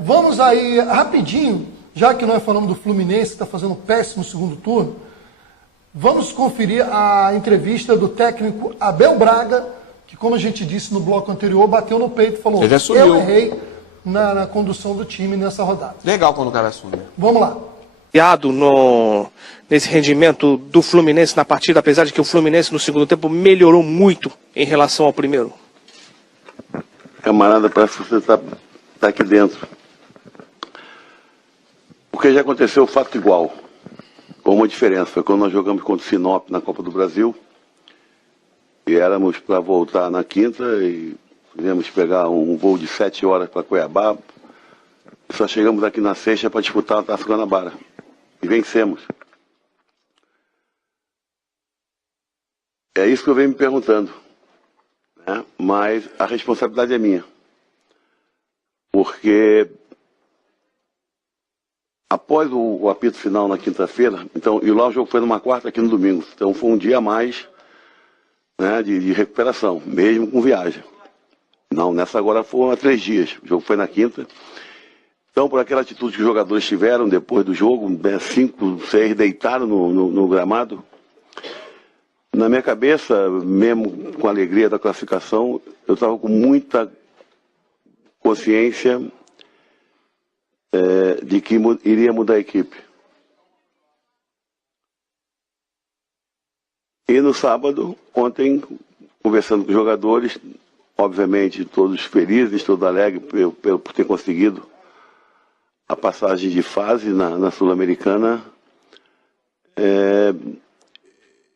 vamos aí rapidinho, já que nós falamos do Fluminense, que está fazendo um péssimo segundo turno, vamos conferir a entrevista do técnico Abel Braga, que, como a gente disse no bloco anterior, bateu no peito e falou: Ele assumiu. eu errei na condução do time nessa rodada. Legal quando o cara assume. Vamos lá. Nesse rendimento do Fluminense na partida, apesar de que o Fluminense no segundo tempo melhorou muito em relação ao primeiro? Camarada, parece que você tá aqui dentro. Porque já aconteceu o fato igual, com uma diferença. Foi quando nós jogamos contra o Sinop na Copa do Brasil, e éramos para voltar na quinta, e íamos pegar um voo de 7 horas para Cuiabá, e só chegamos aqui na sexta para disputar a Taça Guanabara. E vencemos. É isso que eu venho me perguntando. Né? Mas a responsabilidade é minha. Porque após o apito final na quinta-feira, então, e lá o jogo foi numa quarta, aqui no domingo. Então foi um dia a mais, né, de recuperação, mesmo com viagem. Não, nessa agora foram 3 dias. O jogo foi na quinta. Então, por aquela atitude que os jogadores tiveram depois do jogo, 5, 6 deitaram no gramado, na minha cabeça, mesmo com a alegria da classificação, eu estava com muita consciência de que iria mudar a equipe. E no sábado, ontem, conversando com os jogadores, obviamente todos felizes, todos alegres por ter conseguido a passagem de fase na Sul-Americana,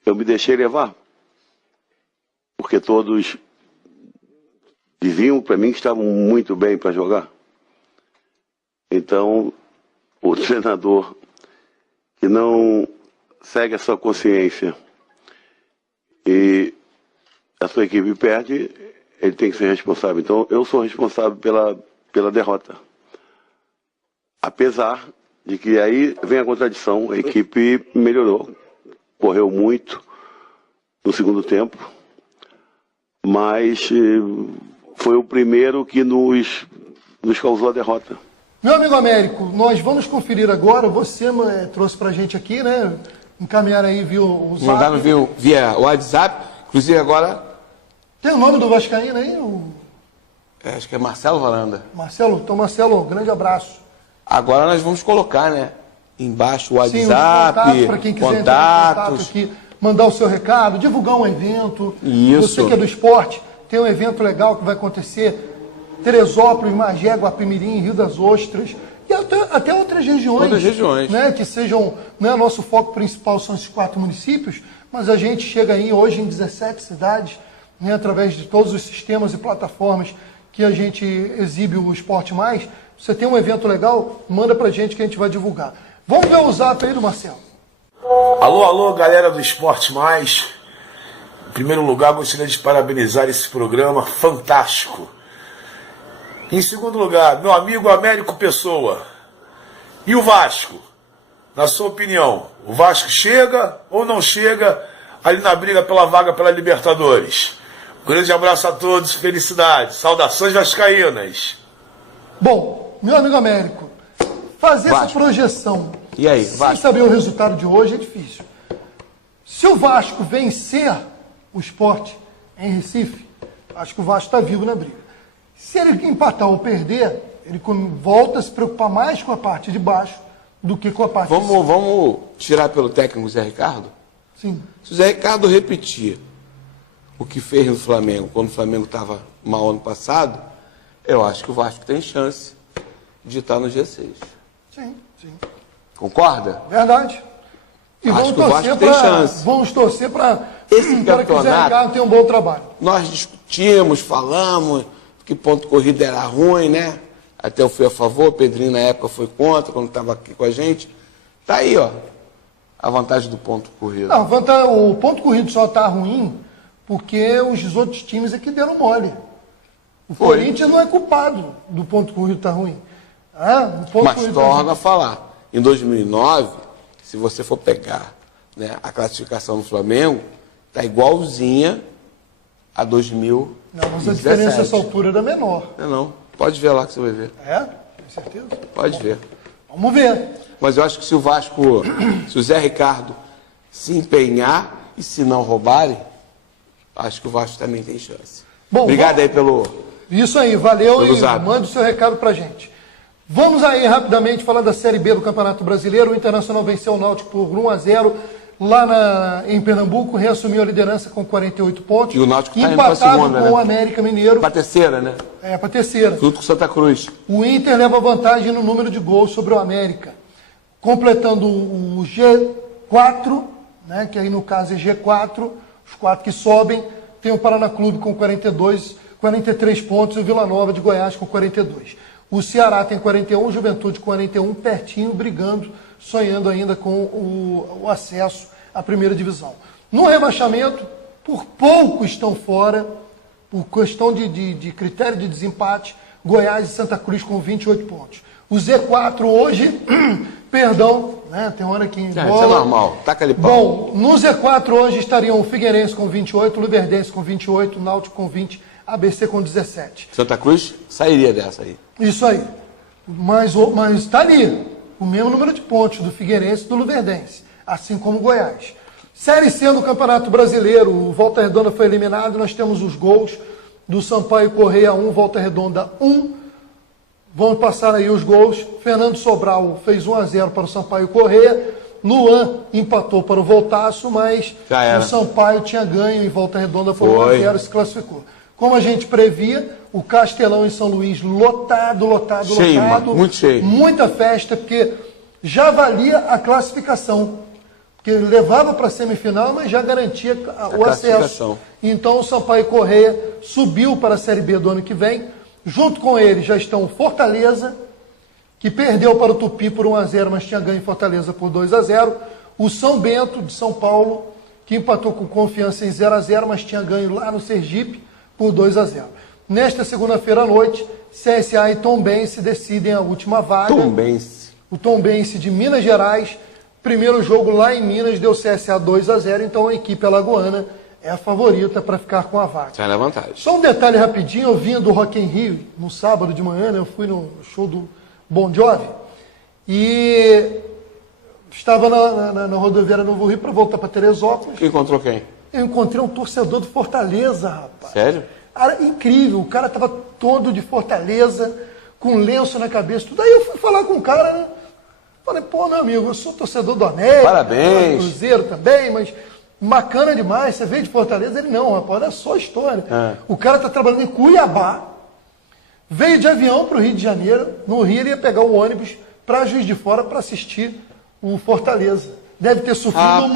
eu me deixei levar. Porque todos diziam para mim que estavam muito bem para jogar. Então, o treinador que não segue a sua consciência e a sua equipe perde, ele tem que ser responsável. Então, eu sou responsável pela derrota. Apesar de que aí vem a contradição, a equipe melhorou, correu muito no segundo tempo, mas foi o primeiro que nos causou a derrota. Meu amigo Américo, nós vamos conferir agora, você trouxe pra gente aqui, né? Encaminhar aí via o Zap. Mandaram via WhatsApp, inclusive agora... Tem o nome do vascaíno aí? acho que é Marcelo Varanda. Marcelo, então Marcelo, grande abraço. Agora nós vamos colocar, né? Embaixo o WhatsApp, sim, contatos, para quem quiser entrar em contato aqui, mandar o seu recado, divulgar um evento. Isso. Você que é do esporte, tem um evento legal que vai acontecer Teresópolis, Magé, Guapimirim, Rio das Ostras e até outras regiões. Outras regiões. Né, que sejam, né, nosso foco principal são esses 4 municípios, mas a gente chega aí hoje em 17 cidades, né, através de todos os sistemas e plataformas que a gente exibe o Esporte Mais. Você tem um evento legal, manda pra gente que a gente vai divulgar. Vamos ver o zap aí do Marcelo. Alô, galera do Esporte Mais. Em primeiro lugar, gostaria de parabenizar esse programa fantástico. Em segundo lugar, meu amigo Américo Pessoa. E o Vasco? Na sua opinião, o Vasco chega ou não chega ali na briga pela vaga pela Libertadores? Um grande abraço a todos, felicidades, saudações vascaínas. Bom, meu amigo Américo, fazer Vasco. essa projeção E aí, sem Vasco? saber o resultado de hoje é difícil. Se o Vasco vencer o Sport em Recife, acho que o Vasco está vivo na briga. Se ele empatar ou perder, ele volta a se preocupar mais com a parte de baixo do que com a parte de cima. Vamos tirar pelo técnico Zé Ricardo? Sim. Se o Zé Ricardo repetir o que fez no Flamengo, quando o Flamengo estava mal ano passado, eu acho que o Vasco tem chance de estar no G6. Sim, sim. Concorda? Verdade. E Acho que o Vasco tem chance. Vamos torcer para Esse que o Zé campeonato- Ricardo tenha um bom trabalho. Nós discutimos, falamos que ponto corrida era ruim, né? Até eu fui a favor, o Pedrinho na época foi contra, quando estava aqui com a gente. Tá aí, ó, a vantagem do ponto corrido. Não, o ponto corrido só tá ruim porque os outros times é que deram mole. O Corinthians não é culpado do ponto corrido tá ruim. Mas torna a falar. Em 2009, se você for pegar, né, a classificação do Flamengo, tá igualzinha a 2017. Não, mas a diferença nessa altura era menor. Não. Pode ver lá que você vai ver. Tem certeza? Pode ver. Vamos ver. Mas eu acho que se o Vasco, se o Zé Ricardo se empenhar e se não roubarem, acho que o Vasco também tem chance. Bom, obrigado aí pelo... Isso aí, valeu pelo e zap. manda o seu recado pra gente. Vamos aí rapidamente falar da Série B do Campeonato Brasileiro. O Internacional venceu o Náutico por 1-0 lá em Pernambuco, reassumiu a liderança com 48 pontos. E o Náutico tá indo empatado pra segunda, com né? o América Mineiro. Pra terceira, né? Pra terceira. Junto com o Santa Cruz. O Inter leva vantagem no número de gols sobre o América. Completando o G4, né, que aí no caso é G4, os 4 que sobem, tem o Paraná Clube com 43 pontos e o Vila Nova de Goiás com 42. O Ceará tem 41, Juventude 41, pertinho, brigando, sonhando ainda com o acesso à primeira divisão. No rebaixamento, por pouco estão fora, por questão de critério de desempate, Goiás e Santa Cruz com 28 pontos. O Z4 hoje, perdão, né, tem hora que Isso é normal, taca ali pau. Bom, no Z4 hoje estariam o Figueirense com 28, o Luverdense com 28, o Náutico com 20, ABC com 17. Santa Cruz sairia dessa aí. Isso aí. Mas está ali, o mesmo número de pontos do Figueirense e do Luverdense, assim como o Goiás. Série C do Campeonato Brasileiro, o Volta Redonda foi eliminado, nós temos os gols do Sampaio Correia 1, Volta Redonda 1. Vamos passar aí os gols. Fernando Sobral fez 1-0 para o Sampaio Correia. Luan empatou para o Voltaço, mas o Sampaio tinha ganho em Volta Redonda por 1-0 e se classificou. Como a gente previa, o Castelão em São Luís lotado. Cheio, mano, muito cheio. Muita festa, porque já valia a classificação. Porque levava para a semifinal, mas já garantia o acesso. Então o Sampaio Correia subiu para a Série B do ano que vem. Junto com ele já estão o Fortaleza, que perdeu para o Tupi por 1-0, mas tinha ganho em Fortaleza por 2-0. O São Bento, de São Paulo, que empatou com Confiança em 0-0, mas tinha ganho lá no Sergipe por 2-0. Nesta segunda-feira à noite, CSA e Tombense decidem a última vaga. O Tombense de Minas Gerais, primeiro jogo lá em Minas, deu CSA 2-0, então a equipe alagoana é a favorita para ficar com a vaga. Sai na vantagem. Só um detalhe rapidinho, eu vinha do Rock in Rio, no sábado de manhã, né, eu fui no show do Bon Jovi, e estava na rodoviária Novo Rio para voltar para Teresópolis. Você encontrou quem? Eu encontrei um torcedor do Fortaleza, rapaz. Sério? Cara, incrível, o cara estava todo de Fortaleza, com lenço na cabeça, tudo. Aí eu fui falar com o cara, né? Falei, pô, meu amigo, eu sou torcedor do América, parabéns, do Cruzeiro também, mas bacana demais, você veio de Fortaleza? Ele, não, rapaz, olha só a história. O cara está trabalhando em Cuiabá, veio de avião para o Rio de Janeiro, no Rio ele ia pegar o ônibus para Juiz de Fora para assistir o Fortaleza. Deve ter sofrido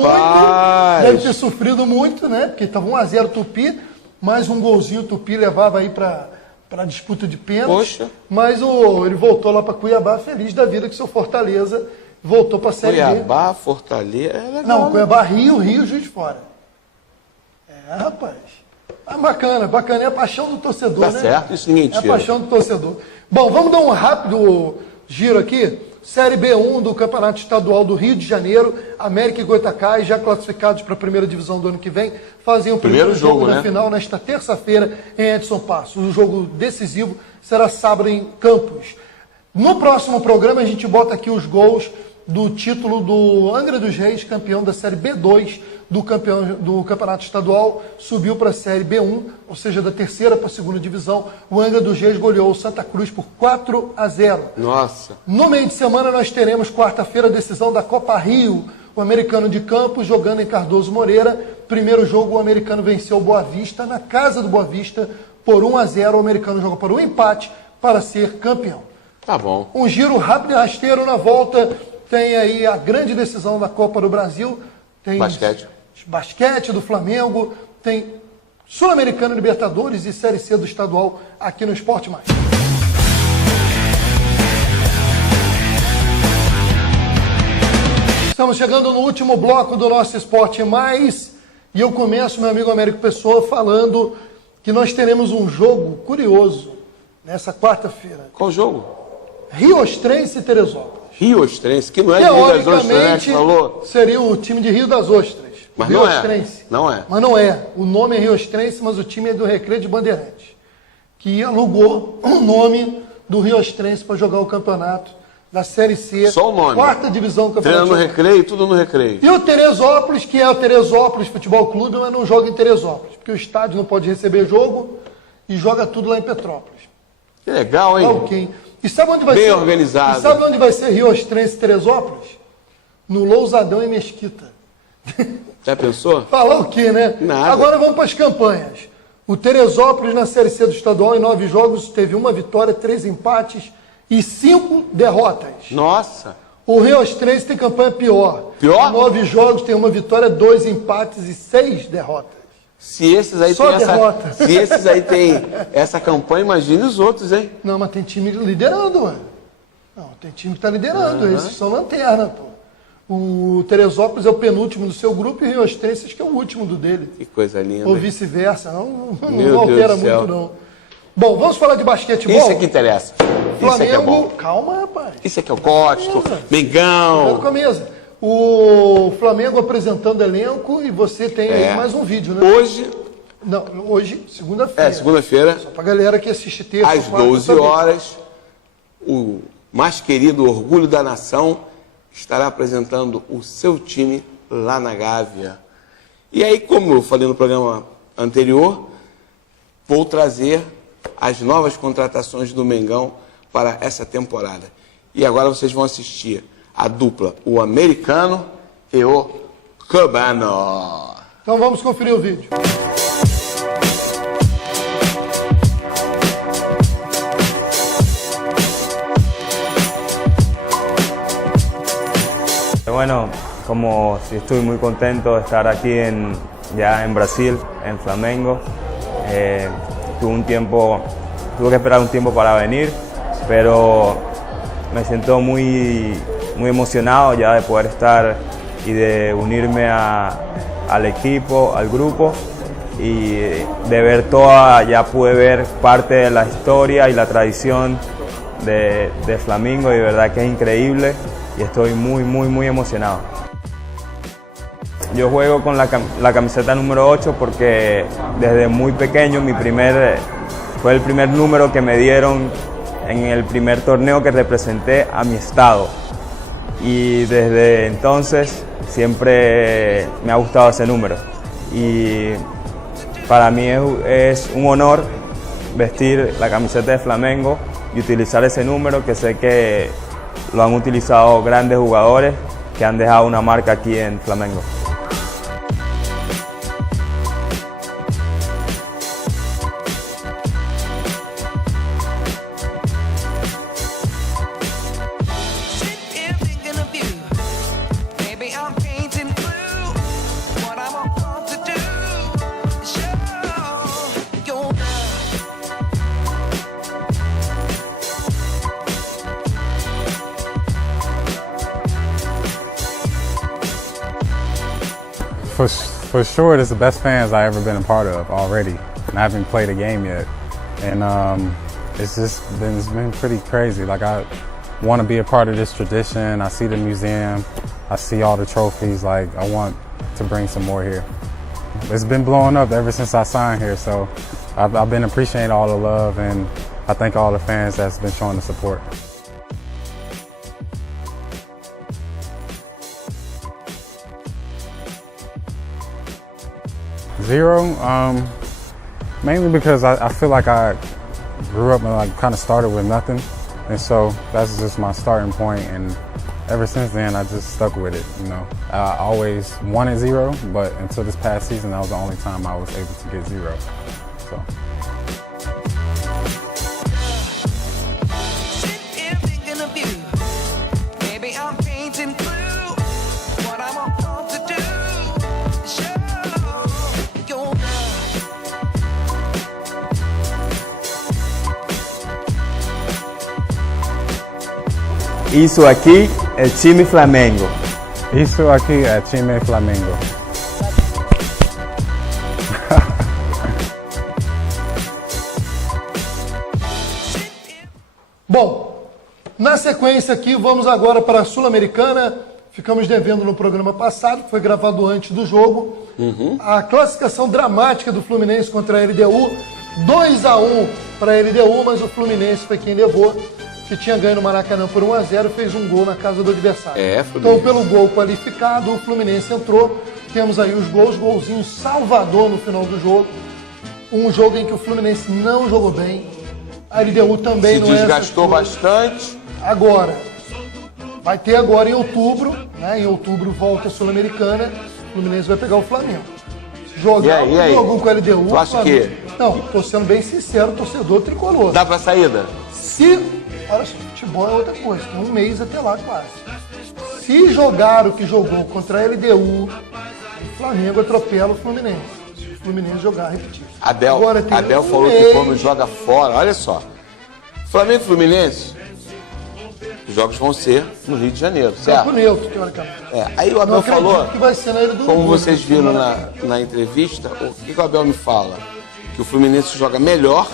muito, né? Porque estava 1-0 Tupi, mais um golzinho Tupi levava aí para a disputa de pênalti. Mas ele voltou lá para Cuiabá feliz da vida que seu Fortaleza voltou para a Série B. Cuiabá, Fortaleza, é legal. Não, Cuiabá, Rio, Juiz de Fora. Rapaz. Bacana. É a paixão do torcedor, né? Tá certo, isso ninguém tira. É a paixão do torcedor. Bom, vamos dar um rápido giro aqui. Série B1 do Campeonato Estadual do Rio de Janeiro, América e Goitacás, já classificados para a primeira divisão do ano que vem, fazem o primeiro jogo na final nesta terça-feira em Edson Passos. O jogo decisivo será sábado em Campos. No próximo programa a gente bota aqui os gols do título do Angra dos Reis, campeão da Série B2 do Campeonato Estadual, subiu para a Série B1, ou seja, da terceira para a segunda divisão. O Angra dos Reis goleou o Santa Cruz por 4-0. Nossa! No meio de semana nós teremos quarta-feira a decisão da Copa Rio, o Americano de Campos jogando em Cardoso Moreira. Primeiro jogo o Americano venceu o Boa Vista, na casa do Boa Vista, por 1-0. O Americano joga para o empate para ser campeão. Tá bom. Um giro rápido e rasteiro na volta. Tem aí a grande decisão da Copa do Brasil. Tem basquete do Flamengo. Tem Sul-Americano, Libertadores e Série C do Estadual aqui no Esporte Mais. Estamos chegando no último bloco do nosso Esporte Mais e eu começo, meu amigo Américo Pessoa, falando que nós teremos um jogo curioso nessa quarta-feira. Qual jogo? Riostrense e Teresópolis. Riostrense, que não é de Rio das Ostras, né? Que falou. Seria o time de Rio das Ostras. Mas não é. Riostrense. Não é. Mas não é. O nome é Riostrense, mas o time é do Recreio de Bandeirantes, que alugou o nome do Riostrense para jogar o campeonato da Série C. Só o nome. Quarta divisão do campeonato. Treino no Recreio, tudo no Recreio. E o Teresópolis, que é o Teresópolis Futebol Clube, mas não joga em Teresópolis, porque o estádio não pode receber jogo e joga tudo lá em Petrópolis. Que legal, hein? Ok. E sabe onde vai Bem ser? organizado. E sabe onde vai ser Riostrense e Teresópolis? No Lousadão e Mesquita. Já pensou? Falar o quê, né? Nada. Agora vamos para as campanhas. O Teresópolis, na Série C do estadual, em 9 jogos, teve 1 vitória, 3 empates e 5 derrotas. Nossa. O Riostrense tem campanha pior. Pior? Em 9 jogos, tem 1 vitória, 2 empates e 6 derrotas. Se esses aí Só tem derrota. Se esses aí tem essa campanha, imagine os outros, hein? Não, mas tem time liderando, mano. Não, tem time que está liderando. Esses são lanterna, pô. O Teresópolis é o penúltimo do seu grupo e o Riostrense acho que é o último do dele. Que coisa linda. Ou vice-versa. Não Meu altera Deus do céu. muito, não. Bom, vamos falar de basquetebol? Isso é que interessa. Isso é que é Flamengo, bom. calma, rapaz. Isso é que eu gosto. Cuidado Mengão. com a mesa. O Flamengo apresentando elenco e você tem aí mais um vídeo, né? Hoje, Não, hoje, segunda-feira. segunda-feira, Só pra galera que assiste terça. às quarta, 12 saber. horas, o mais querido Orgulho da Nação estará apresentando o seu time lá na Gávea. E aí, como eu falei no programa anterior, vou trazer as novas contratações do Mengão para essa temporada. E agora vocês vão assistir a dupla, o americano e o cubano. Então vamos conferir o vídeo. Bueno, como sí estoy muy contento de estar aquí ya en Brasil, en Flamengo. Tuve que esperar un tiempo para venir, pero me siento muy emocionado ya de poder estar y de unirme al equipo, al grupo, y de ver ya pude ver parte de la historia y la tradición de Flamengo, y de verdad que es increíble y estoy muy emocionado. Yo juego con la camiseta número 8 porque desde muy pequeño fue el primer número que me dieron en el primer torneo que representé a mi estado, y desde entonces siempre me ha gustado ese número, y para mí es un honor vestir la camiseta de Flamengo y utilizar ese número, que sé que lo han utilizado grandes jugadores que han dejado una marca aquí en Flamengo. For sure, it's the best fans I've ever been a part of already, and I haven't played a game yet. And it's been pretty crazy. Like, I want to be a part of this tradition. I see the museum, I see all the trophies. Like, I want to bring some more here. It's been blowing up ever since I signed here, so I've been appreciating all the love, and I thank all the fans that's been showing the support. Zero, mainly because I feel like I grew up and like kind of started with nothing, and so that's just my starting point, and ever since then I just stuck with it. You know, I always wanted 0, but until this past season that was the only time I was able to get 0. So. Isso aqui é time Flamengo. Isso aqui é time Flamengo. Bom, na sequência aqui, vamos agora para a Sul-Americana. Ficamos devendo no programa passado, que foi gravado antes do jogo. A classificação dramática do Fluminense contra a LDU. 2-1 para a LDU, mas o Fluminense foi quem levou, que tinha ganho no Maracanã por 1-0, fez um gol na casa do adversário. Então, pelo gol qualificado, o Fluminense entrou. Temos aí os gols, golzinho Salvador no final do jogo. Um jogo em que o Fluminense não jogou bem. A LDU também se desgastou bastante. Agora, vai ter agora em outubro, né? Em outubro volta a Sul-Americana, o Fluminense vai pegar o Flamengo. Jogar um jogo com a LDU. Tu acha que? Não, tô sendo bem sincero, torcedor tricolor. Dá pra saída? Olha só, futebol é outra coisa, tem um mês até lá quase. Se jogar o que jogou contra a LDU, o Flamengo atropela o Fluminense. Se o Fluminense jogar, repetir. Abel falou que quando joga fora, olha só. Flamengo e Fluminense, os jogos vão ser no Rio de Janeiro, certo? Campo neutro, teoricamente. Aí o Abel falou, que vai ser na Ilha do como Urubu, vocês viram na entrevista, o que o Abel me fala? Que o Fluminense joga melhor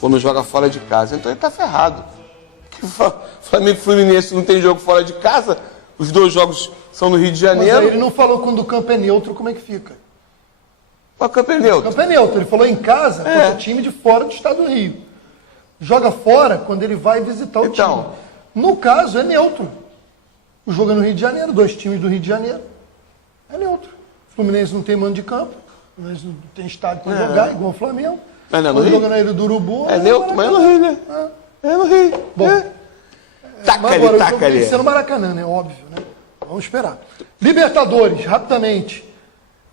quando joga fora de casa. Então ele tá ferrado. Flamengo e Fluminense não tem jogo fora de casa, os dois jogos são no Rio de Janeiro. Mas aí ele não falou quando o campo é neutro, como é que fica? O campo é neutro. O campo é neutro. Ele falou em casa contra o time de fora do estado do Rio. Joga fora quando ele vai visitar o time. No caso, é neutro. O jogo é no Rio de Janeiro, 2 times do Rio de Janeiro. É neutro. O Fluminense não tem mando de campo, o Fluminense não tem estádio para jogar, igual o Flamengo. Quando joga na Ilha do Urubu. É neutro, mas é no Rio, né? É no Rio. Bom, taca ali. Tem que ser no Maracanã, né? Óbvio, né? Vamos esperar. Libertadores, rapidamente.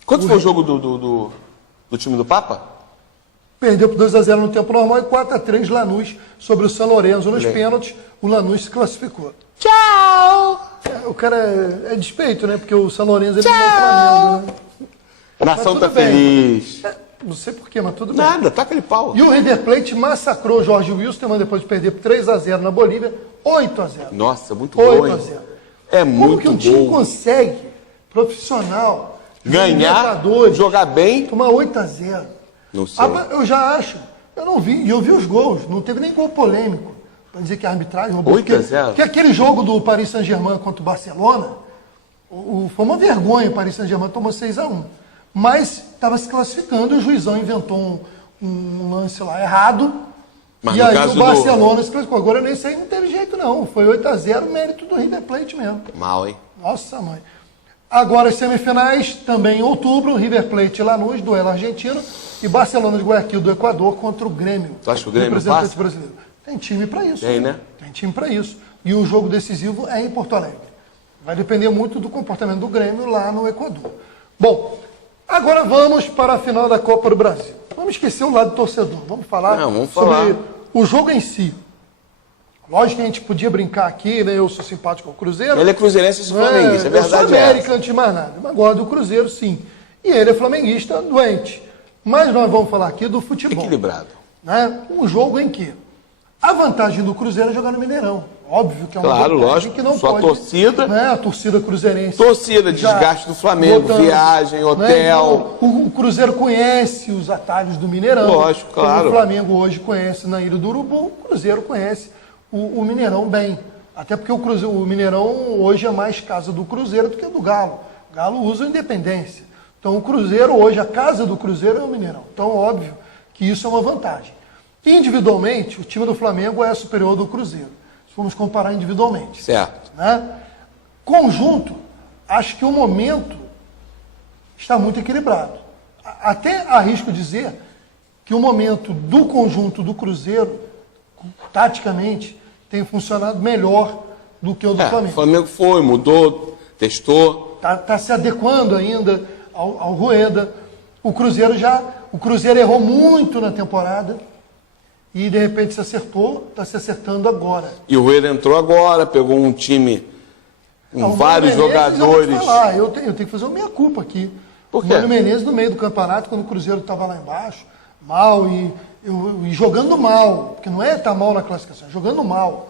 Quanto foi o jogo do time do Papa? Perdeu por 2-0 no tempo normal e 4-3 Lanús sobre o São Lourenço nos pênaltis. O Lanús se classificou. Tchau! O cara é despeito, né? Porque o São Lourenço ele não é Flamengo, né? A nação tá feliz. Não sei porquê, mas tudo bem. Nada, taca ele pau. E o River Plate massacrou o Jorge Wilstermann depois de perder por 3-0 na Bolívia, 8-0. Nossa, muito bom. 8-0. É muito bom. Como que um time consegue, profissional, ganhar, jogar bem, tomar 8-0? Não sei. Eu já acho. Eu não vi, e eu vi os gols. Não teve nem gol polêmico. Para dizer que a arbitragem roubou. 8-0. Porque aquele jogo do Paris Saint-Germain contra o Barcelona, foi uma vergonha. O Paris Saint-Germain tomou 6-1. Mas estava se classificando e o juizão inventou um lance lá errado. Mas e no aí caso o Barcelona se classificou. Agora nesse aí não teve jeito não. Foi 8-0, mérito do River Plate mesmo. Mal, hein? Nossa, mãe. Agora as semifinais, também em outubro, River Plate e Lanús, duelo argentino, e Barcelona de Guayaquil do Equador contra o Grêmio. Tu acha que o Grêmio representante passa? brasileiro. Tem time para isso. Tem, né? Tem time para isso. E o jogo decisivo é em Porto Alegre. Vai depender muito do comportamento do Grêmio lá no Equador. Bom, agora vamos para a final da Copa do Brasil. Vamos esquecer o lado do torcedor. Vamos falar sobre o jogo em si. Lógico que a gente podia brincar aqui, né? Eu sou simpático ao Cruzeiro. Ele é cruzeirense e flamenguista, é verdade. Eu sou América, antes de mais nada. Mas gosto do Cruzeiro, sim. E ele é flamenguista doente. Mas nós vamos falar aqui do futebol. Equilibrado. Né? Um jogo em que a vantagem do Cruzeiro é jogar no Mineirão. Óbvio que é uma vantagem lógico, que não sua pode. Torcida. Né? A torcida cruzeirense. Torcida, desgaste do Flamengo, botando, viagem, hotel. Né? O Cruzeiro conhece os atalhos do Mineirão. Lógico, claro. Como o Flamengo hoje conhece na Ilha do Urubu, o Cruzeiro conhece o Mineirão bem. Até porque o Mineirão hoje é mais casa do Cruzeiro do que do Galo. O Galo usa a Independência. Então o Cruzeiro hoje, a casa do Cruzeiro é o Mineirão. Então óbvio que isso é uma vantagem. Individualmente, o time do Flamengo é superior ao do Cruzeiro. Se formos comparar individualmente. Certo. Né? Conjunto, acho que o momento está muito equilibrado. Até arrisco dizer que o momento do conjunto do Cruzeiro, taticamente, tem funcionado melhor do que o do Flamengo. O Flamengo foi, mudou, testou. Está se adequando ainda ao Rueda. O Cruzeiro errou muito na temporada e de repente se acertou, está se acertando agora. E o Rueda entrou agora, pegou um time com vários jogadores. Eu tenho que fazer uma meia-culpa aqui. Por quê? O Mano Menezes, no meio do campeonato, quando o Cruzeiro estava lá embaixo, mal e jogando mal, porque não é estar mal na classificação, é jogando mal.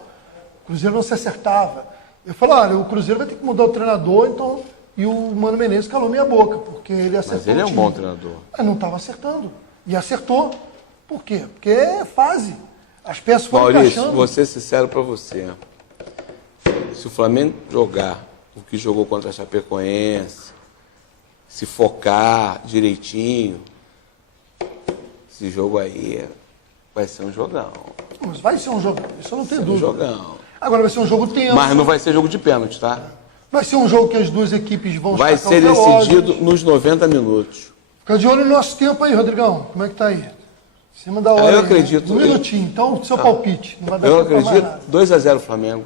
O Cruzeiro não se acertava. Eu falei, olha, o Cruzeiro vai ter que mudar o treinador, então... E o Mano Menezes calou minha boca, porque ele acertou. Mas ele é um bom treinador. Mas não estava acertando. E acertou. Por quê? Porque é fase. As peças foram Maurício, encaixando. vou ser sincero para você. Se o Flamengo jogar o que jogou contra a Chapecoense, se focar direitinho, esse jogo aí vai ser um jogão. Mas vai ser um jogão, isso eu não tenho dúvida. Um jogão. Agora vai ser um jogo tenso. Mas não vai ser jogo de pênalti, tá? Vai ser um jogo que as duas equipes vão Vai estar ser cautelosas. decidido nos 90 minutos. Fica de olho no nosso tempo aí, Rodrigão. Como é que tá aí? Em cima da hora. Eu aí, acredito. Né? Um minutinho. Então, seu palpite. Não vai dar Eu tempo pra mais acredito. nada. 2-0 Flamengo.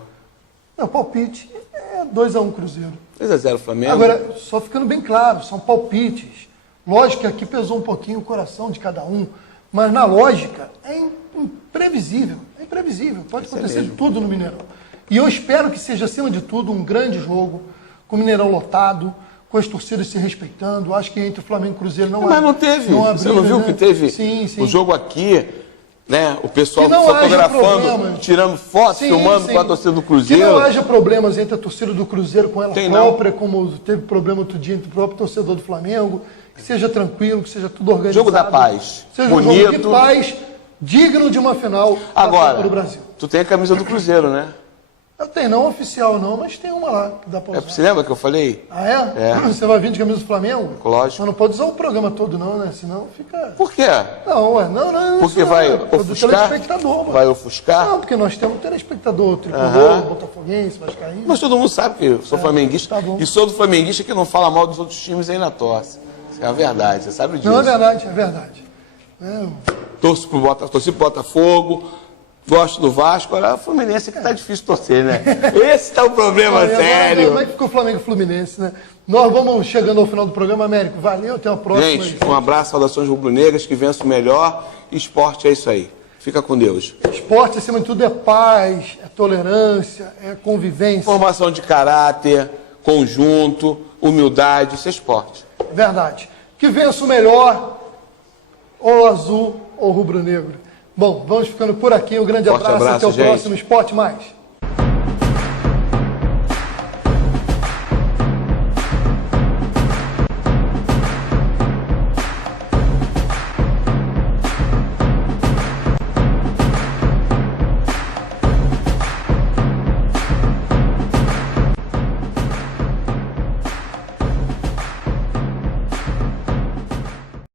Não, palpite é 2-1 Cruzeiro. 2-0 Flamengo. Agora, só ficando bem claro, são palpites. Lógico que aqui pesou um pouquinho o coração de cada um, mas na lógica é imprevisível. É imprevisível. Pode acontecer tudo no Mineirão. E eu espero que seja, acima de tudo, um grande jogo, com o Mineirão lotado, com as torcidas se respeitando. Acho que entre o Flamengo e o Cruzeiro não Mas não teve. Você não viu que teve o jogo aqui, né? O pessoal fotografando, tirando fotos, filmando com a torcida do Cruzeiro. Que não haja problemas entre a torcida do Cruzeiro com ela própria, como teve problema outro dia entre o próprio torcedor do Flamengo. Que seja tranquilo, que seja tudo organizado. Jogo da paz. Seja bonito. Um jogo de paz, digno de uma final da Copa do Brasil. Tu tem a camisa do Cruzeiro, né? Eu tenho, não oficial não, mas tem uma lá que dá pra usar. Você lembra que eu falei? Ah, é? Você vai vir de camisa do Flamengo? Lógico. Mas não pode usar o programa todo não, né? Senão fica... Por quê? Não, ué, não. Porque vai ofuscar? Vai ofuscar? Não, porque nós temos um telespectador tricolor, botafoguense, vascaíno. Mas todo mundo sabe que eu sou flamenguista. Tá E sou do flamenguista que não fala mal dos outros times aí na tosse. Isso é a verdade, você sabe disso. Não, é verdade, é verdade. Torço pro Botafogo, gosto do Vasco, agora o Fluminense que tá difícil torcer, né? Esse tá o problema sério. Como é que ficou o Flamengo e o Fluminense, né? Nós vamos chegando ao final do programa, Américo. Valeu, até a próxima. Gente, um abraço, saudações rubro-negras, que vença o melhor. Esporte é isso aí. Fica com Deus. Esporte, acima de tudo, é paz, é tolerância, é convivência. Formação de caráter, conjunto, humildade, isso é esporte. Verdade. Que vença o melhor, ou azul ou rubro-negro. Bom, vamos ficando por aqui. Um grande abraço. Até o próximo Esporte Mais.